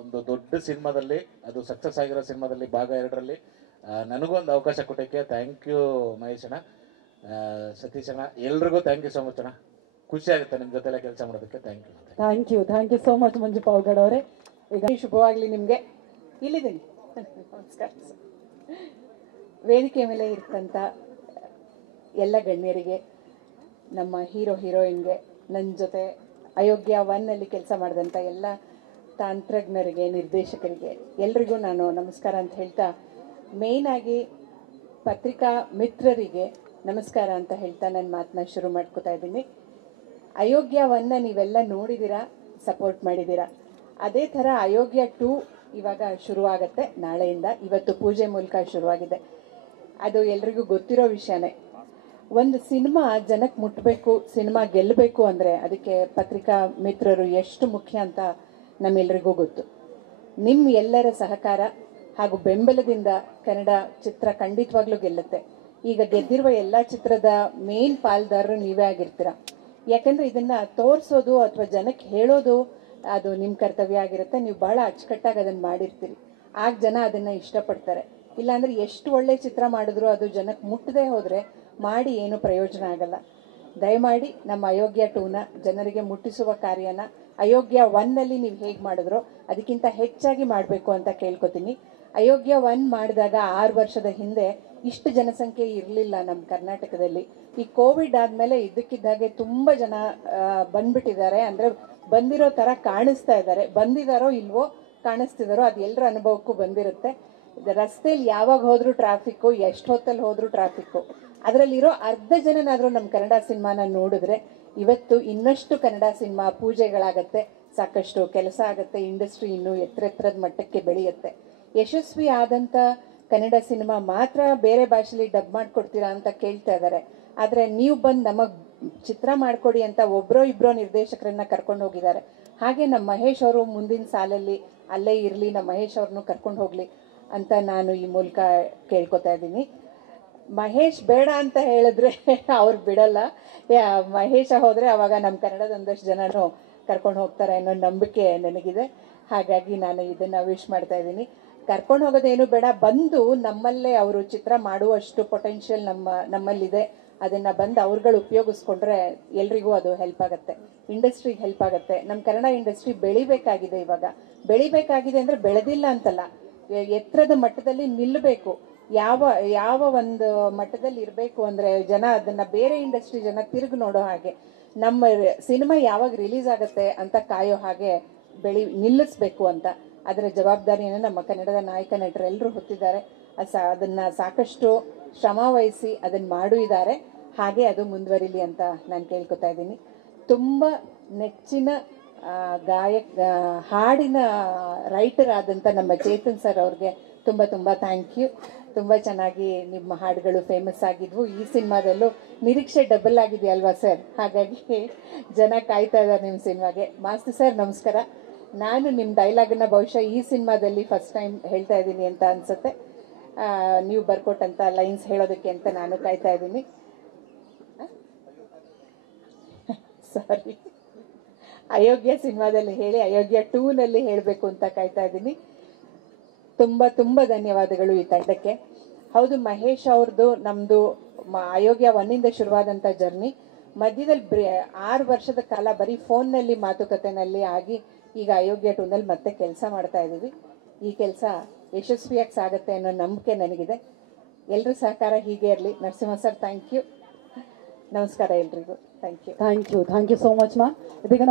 ಒಂದು ದೊಡ್ಡ ಸಿನಿಮಾದಲ್ಲಿ, ಅದು ಸಕ್ಸಸ್ ಆಗಿರೋ ಸಿನಿಮಾದಲ್ಲಿ ಭಾಗ 2ರಲ್ಲಿ ನನಗೊಂದು ಅವಕಾಶ ಕೊಟ್ಟಕ್ಕೆ ಥ್ಯಾಂಕ್ ಯು ಮಹೇಶ್ ಅಣ್ಣ, ಸತೀಶ್ ಅಣ್ಣ, ಎಲ್ರಿಗೂ ಥ್ಯಾಂಕ್ ಯು ಸೋ ಮಚ್ ಅಣ್ಣ. ಖುಷಿ ಆಗುತ್ತೆ ನಿಮ್ಮ ಜೊತೆಲೆ ಕೆಲಸ ಮಾಡೋದಕ್ಕೆ. ಥ್ಯಾಂಕ್ ಯು ಸೋ ಮಚ್ ಮಂಜು ಪಾವಗಡ್ ಅವರೇ. ಈಗ ಶುಭವಾಗಲಿ ನಿಮಗೆ. ಇಲ್ಲಿದ್ದೀನಿ. ನಮಸ್ಕಾರ. ವೇದಿಕೆ ಮೇಲೆ ಇರ್ತಂಥ ಎಲ್ಲ ಗಣ್ಯರಿಗೆ, ನಮ್ಮ ಹೀರೋಯಿನ್ಗೆ, ನನ್ನ ಜೊತೆ ಅಯೋಗ್ಯ 1ನಲ್ಲಿ ಕೆಲಸ ಮಾಡಿದಂಥ ಎಲ್ಲ ತಂತ್ರಜ್ಞರಿಗೆ, ನಿರ್ದೇಶಕರಿಗೆ, ಎಲ್ರಿಗೂ ನಾನು ನಮಸ್ಕಾರ ಅಂತ ಹೇಳ್ತಾ, ಮೇಯ್ನಾಗಿ ಪತ್ರಿಕಾ ಮಿತ್ರರಿಗೆ ನಮಸ್ಕಾರ ಅಂತ ಹೇಳ್ತಾ ನನ್ನ ಮಾತನ್ನ ಶುರು ಮಾಡ್ಕೋತಾ ಇದ್ದೀನಿ. ಅಯೋಗ್ಯ 1ನ ನೀವೆಲ್ಲ ನೋಡಿದ್ದೀರಾ, ಸಪೋರ್ಟ್ ಮಾಡಿದ್ದೀರಾ. ಅದೇ ಥರ ಅಯೋಗ್ಯ 2 ಇವಾಗ ಶುರುವಾಗತ್ತೆ ನಾಳೆಯಿಂದ. ಇವತ್ತು ಪೂಜೆ ಮೂಲಕ ಶುರುವಾಗಿದೆ. ಅದು ಎಲ್ರಿಗೂ ಗೊತ್ತಿರೋ ವಿಷಯನೇ. ಒಂದು ಸಿನಿಮಾ ಜನಕ್ಕೆ ಮುಟ್ಟಬೇಕು, ಸಿನಿಮಾ ಗೆಲ್ಲಬೇಕು ಅಂದರೆ ಅದಕ್ಕೆ ಪತ್ರಿಕಾ ಮಿತ್ರರು ಎಷ್ಟು ಮುಖ್ಯ ಅಂತ ನಮ್ಮೆಲ್ಲರಿಗೂ ಗೊತ್ತು. ನಿಮ್ಮ ಎಲ್ಲರ ಸಹಕಾರ ಹಾಗೂ ಬೆಂಬಲದಿಂದ ಕನ್ನಡ ಚಿತ್ರ ಖಂಡಿತವಾಗ್ಲೂ ಗೆಲ್ಲುತ್ತೆ. ಈಗ ಗೆದ್ದಿರುವ ಎಲ್ಲ ಚಿತ್ರದ ಮೇನ್ ಪಾಲ್ದಾರರು ನೀವೇ ಆಗಿರ್ತೀರ. ಯಾಕೆಂದರೆ ಇದನ್ನು ತೋರಿಸೋದು ಅಥವಾ ಜನಕ್ಕೆ ಹೇಳೋದು ಅದು ನಿಮ್ಮ ಕರ್ತವ್ಯ ಆಗಿರುತ್ತೆ. ನೀವು ಭಾಳ ಅಚ್ಚುಕಟ್ಟಾಗಿ ಅದನ್ನು ಮಾಡಿರ್ತೀರಿ, ಆಗ ಜನ ಅದನ್ನು ಇಷ್ಟಪಡ್ತಾರೆ. ಇಲ್ಲಾಂದರೆ ಎಷ್ಟು ಒಳ್ಳೆ ಚಿತ್ರ ಮಾಡಿದ್ರು ಅದು ಜನಕ್ಕೆ ಮುಟ್ಟದೇ ಹೋದರೆ ಮಾಡಿ ಏನು ಪ್ರಯೋಜನ ಆಗಲ್ಲ. ದಯಮಾಡಿ ನಮ್ಮ ಅಯೋಗ್ಯ 2ನ ಜನರಿಗೆ ಮುಟ್ಟಿಸುವ ಕಾರ್ಯನ ಅಯೋಗ್ಯ 1ನಲ್ಲಿ ನೀವು ಹೇಗೆ ಮಾಡಿದ್ರೋ ಅದಕ್ಕಿಂತ ಹೆಚ್ಚಾಗಿ ಮಾಡಬೇಕು ಅಂತ ಕೇಳ್ಕೊತೀನಿ. ಅಯೋಗ್ಯ 1 ಮಾಡಿದಾಗ 6 ವರ್ಷದ ಹಿಂದೆ ಇಷ್ಟು ಜನಸಂಖ್ಯೆ ಇರಲಿಲ್ಲ ನಮ್ಮ ಕರ್ನಾಟಕದಲ್ಲಿ. ಈ ಕೋವಿಡ್ ಆದಮೇಲೆ ಇದ್ದಕ್ಕಿದ್ದಾಗೆ ತುಂಬ ಜನ ಬಂದ್ಬಿಟ್ಟಿದ್ದಾರೆ, ಅಂದರೆ ಬಂದಿರೋ ಥರ ಕಾಣಿಸ್ತಾ ಇದ್ದಾರೆ. ಬಂದಿದ್ದಾರೋ ಇಲ್ವೋ ಕಾಣಿಸ್ತಿದ್ದಾರೋ ಅದು ಎಲ್ಲರ ಅನುಭವಕ್ಕೂ ಬಂದಿರುತ್ತೆ. ರಸ್ತೆಯಲ್ಲಿ ಯಾವಾಗ ಹೋದರೂ ಟ್ರಾಫಿಕ್ಕು, ಎಷ್ಟು ಹೊತ್ತಲ್ಲಿ ಹೋದರೂ ಟ್ರಾಫಿಕ್ಕು. ಅದರಲ್ಲಿರೋ ಅರ್ಧ ಜನನಾದರೂ ನಮ್ಮ ಕನ್ನಡ ಸಿನಿಮಾನ ನೋಡಿದ್ರೆ ಇವತ್ತು ಇನ್ನಷ್ಟು ಕನ್ನಡ ಸಿನಿಮಾ ಪೂಜೆಗಳಾಗತ್ತೆ, ಸಾಕಷ್ಟು ಕೆಲಸ ಆಗುತ್ತೆ, ಇಂಡಸ್ಟ್ರಿ ಇನ್ನೂ ಎತ್ತರದ ಮಟ್ಟಕ್ಕೆ ಬೆಳೆಯುತ್ತೆ. ಯಶಸ್ವಿ ಆದಂಥ ಕನ್ನಡ ಸಿನಿಮಾ ಮಾತ್ರ ಬೇರೆ ಭಾಷೆಯಲ್ಲಿ ಡಬ್ ಮಾಡಿಕೊಡ್ತೀರಾ ಅಂತ ಕೇಳ್ತಾ ಇದ್ದಾರೆ. ಆದರೆ ನೀವು ಬಂದು ನಮಗೆ ಚಿತ್ರ ಮಾಡಿಕೊಡಿ ಅಂತ ಒಬ್ಬರೋ ಇಬ್ಬರೋ ನಿರ್ದೇಶಕರನ್ನ ಕರ್ಕೊಂಡು ಹೋಗಿದ್ದಾರೆ. ಹಾಗೆ ನಮ್ಮ ಮಹೇಶ್ ಅವರು ಮುಂದಿನ ಸಾಲಲ್ಲಿ ಅಲ್ಲೇ ಇರಲಿ, ನಮ್ಮ ಮಹೇಶ್ ಅವ್ರನ್ನೂ ಕರ್ಕೊಂಡು ಹೋಗಲಿ ಅಂತ ನಾನು ಈ ಮೂಲಕ ಕೇಳ್ಕೊತಾ ಇದ್ದೀನಿ. ಮಹೇಶ್ ಬೇಡ ಅಂತ ಹೇಳಿದ್ರೆ ಅವ್ರು ಬಿಡಲ್ಲ. ಮಹೇಶ ಹೋದರೆ ಅವಾಗ ನಮ್ಮ ಕನ್ನಡದ ಒಂದಷ್ಟು ಜನನೂ ಕರ್ಕೊಂಡು ಹೋಗ್ತಾರೆ ಅನ್ನೋ ನಂಬಿಕೆ ನನಗಿದೆ. ಹಾಗಾಗಿ ನಾನು ಇದನ್ನು ವಿಶ್ ಮಾಡ್ತಾ ಇದ್ದೀನಿ. ಕರ್ಕೊಂಡು ಹೋಗೋದೇನು ಬೇಡ, ಬಂದು ನಮ್ಮಲ್ಲೇ ಅವರು ಚಿತ್ರ ಮಾಡುವಷ್ಟು ಪೊಟೆನ್ಷಿಯಲ್ ನಮ್ಮಲ್ಲಿದೆ. ಅದನ್ನು ಬಂದು ಅವ್ರುಗಳು ಉಪಯೋಗಿಸ್ಕೊಂಡ್ರೆ ಎಲ್ರಿಗೂ ಅದು ಹೆಲ್ಪ್ ಆಗುತ್ತೆ, ಇಂಡಸ್ಟ್ರಿಗೆ ಹೆಲ್ಪ್ ಆಗುತ್ತೆ. ನಮ್ಮ ಕನ್ನಡ ಇಂಡಸ್ಟ್ರಿ ಬೆಳಿಬೇಕಾಗಿದೆ. ಇವಾಗ ಬೆಳಿಬೇಕಾಗಿದೆ ಅಂದರೆ ಬೆಳೆದಿಲ್ಲ ಅಂತಲ್ಲ, ಎತ್ತರದ ಮಟ್ಟದಲ್ಲಿ ನಿಲ್ಲಬೇಕು. ಯಾವ ಒಂದು ಮಟ್ಟದಲ್ಲಿ ಇರಬೇಕು ಅಂದರೆ ಜನ ಅದನ್ನು ಬೇರೆ ಇಂಡಸ್ಟ್ರಿ ಜನ ತಿರುಗಿ ನೋಡೋ ಹಾಗೆ, ನಮ್ಮ ಸಿನಿಮಾ ಯಾವಾಗ ರಿಲೀಸ್ ಆಗುತ್ತೆ ಅಂತ ಕಾಯೋ ಹಾಗೆ ನಿಲ್ಲಿಸ್ಬೇಕು ಅಂತ. ಅದರ ಜವಾಬ್ದಾರಿಯನ್ನು ನಮ್ಮ ಕನ್ನಡದ ನಾಯಕ ನಟರೆಲ್ಲರೂ ಹೊತ್ತಿದ್ದಾರೆ. ಅದನ್ನು ಸಾಕಷ್ಟು ಶ್ರಮ ವಹಿಸಿ ಅದನ್ನು ಮಾಡಿದ್ದಾರೆ. ಹಾಗೆ ಅದು ಮುಂದುವರಿಲಿ ಅಂತ ನಾನು ಕೇಳ್ಕೊತಾ ಇದ್ದೀನಿ. ತುಂಬ ನೆಚ್ಚಿನ ಹಾಡಿನ ರೈಟರ್ ಆದಂಥ ನಮ್ಮ ಚೇತನ್ ಸರ್ ಅವ್ರಿಗೆ ತುಂಬ ತುಂಬ ಥ್ಯಾಂಕ್ ಯು. ತುಂಬ ಚೆನ್ನಾಗಿ ನಿಮ್ಮ ಹಾಡುಗಳು ಫೇಮಸ್ ಆಗಿದ್ವು. ಈ ಸಿನಿಮಾದಲ್ಲೂ ನಿರೀಕ್ಷೆ ಡಬಲ್ ಆಗಿದೆಯಲ್ವಾ ಸರ್? ಹಾಗಾಗಿ ಜನ ಕಾಯ್ತಾ ಇದ್ದಾರೆ ನಿಮ್ಮ ಸಿನಿಮಾಗೆ. ಮಾಸ್ತಿ ಸರ್ ನಮಸ್ಕಾರ. ನಾನು ನಿಮ್ಮ ಡೈಲಾಗನ್ನು ಬಹುಶಃ ಈ ಸಿನಿಮಾದಲ್ಲಿ ಫಸ್ಟ್ ಟೈಮ್ ಹೇಳ್ತಾ ಇದ್ದೀನಿ ಅಂತ ಅನಿಸುತ್ತೆ. ನೀವು ಬರ್ಕೊಟ್ಟಂಥ ಲೈನ್ಸ್ ಹೇಳೋದಕ್ಕೆ ಅಂತ ನಾನು ಕಾಯ್ತಾ ಇದ್ದೀನಿ. ಸಾರಿ, ಅಯೋಗ್ಯ ಸಿನಿಮಾದಲ್ಲಿ ಹೇಳಿ ಅಯೋಗ್ಯ 2ನಲ್ಲಿ ಹೇಳಬೇಕು ಅಂತ ಕಾಯ್ತಾ ಇದ್ದೀನಿ. ತುಂಬ ತುಂಬ ಧನ್ಯವಾದಗಳು ಈ ತಂಡಕ್ಕೆ. ಹೌದು, ಮಹೇಶ್ ಅವ್ರದ್ದು ನಮ್ಮದು ಅಯೋಗ್ಯ 1ಇಂದ ಶುರುವಾದಂಥ ಜರ್ನಿ ಮಧ್ಯದಲ್ಲಿ 6 ವರ್ಷದ ಕಾಲ ಬರೀ ಫೋನ್ನಲ್ಲಿ ಮಾತುಕತೆನಲ್ಲಿ ಆಗಿ ಈಗ ಅಯೋಗ್ಯ 2ನಲ್ಲಿ ಮತ್ತೆ ಕೆಲಸ ಮಾಡ್ತಾ ಇದ್ದೀವಿ. ಈ ಕೆಲಸ ಯಶಸ್ವಿಯಾಗಿ ಸಾಗುತ್ತೆ ಅನ್ನೋ ನಂಬಿಕೆ ನನಗಿದೆ. ಎಲ್ಲರೂ ಸಹಕಾರ ಹೀಗೆ ಇರಲಿ. Narasimha sir thank you. ನಮಸ್ಕಾರ ಎಲ್ರಿಗೂ. ಥ್ಯಾಂಕ್ ಯು ಸೋ ಮಚ್ ಮಾ. ಇದೀಗ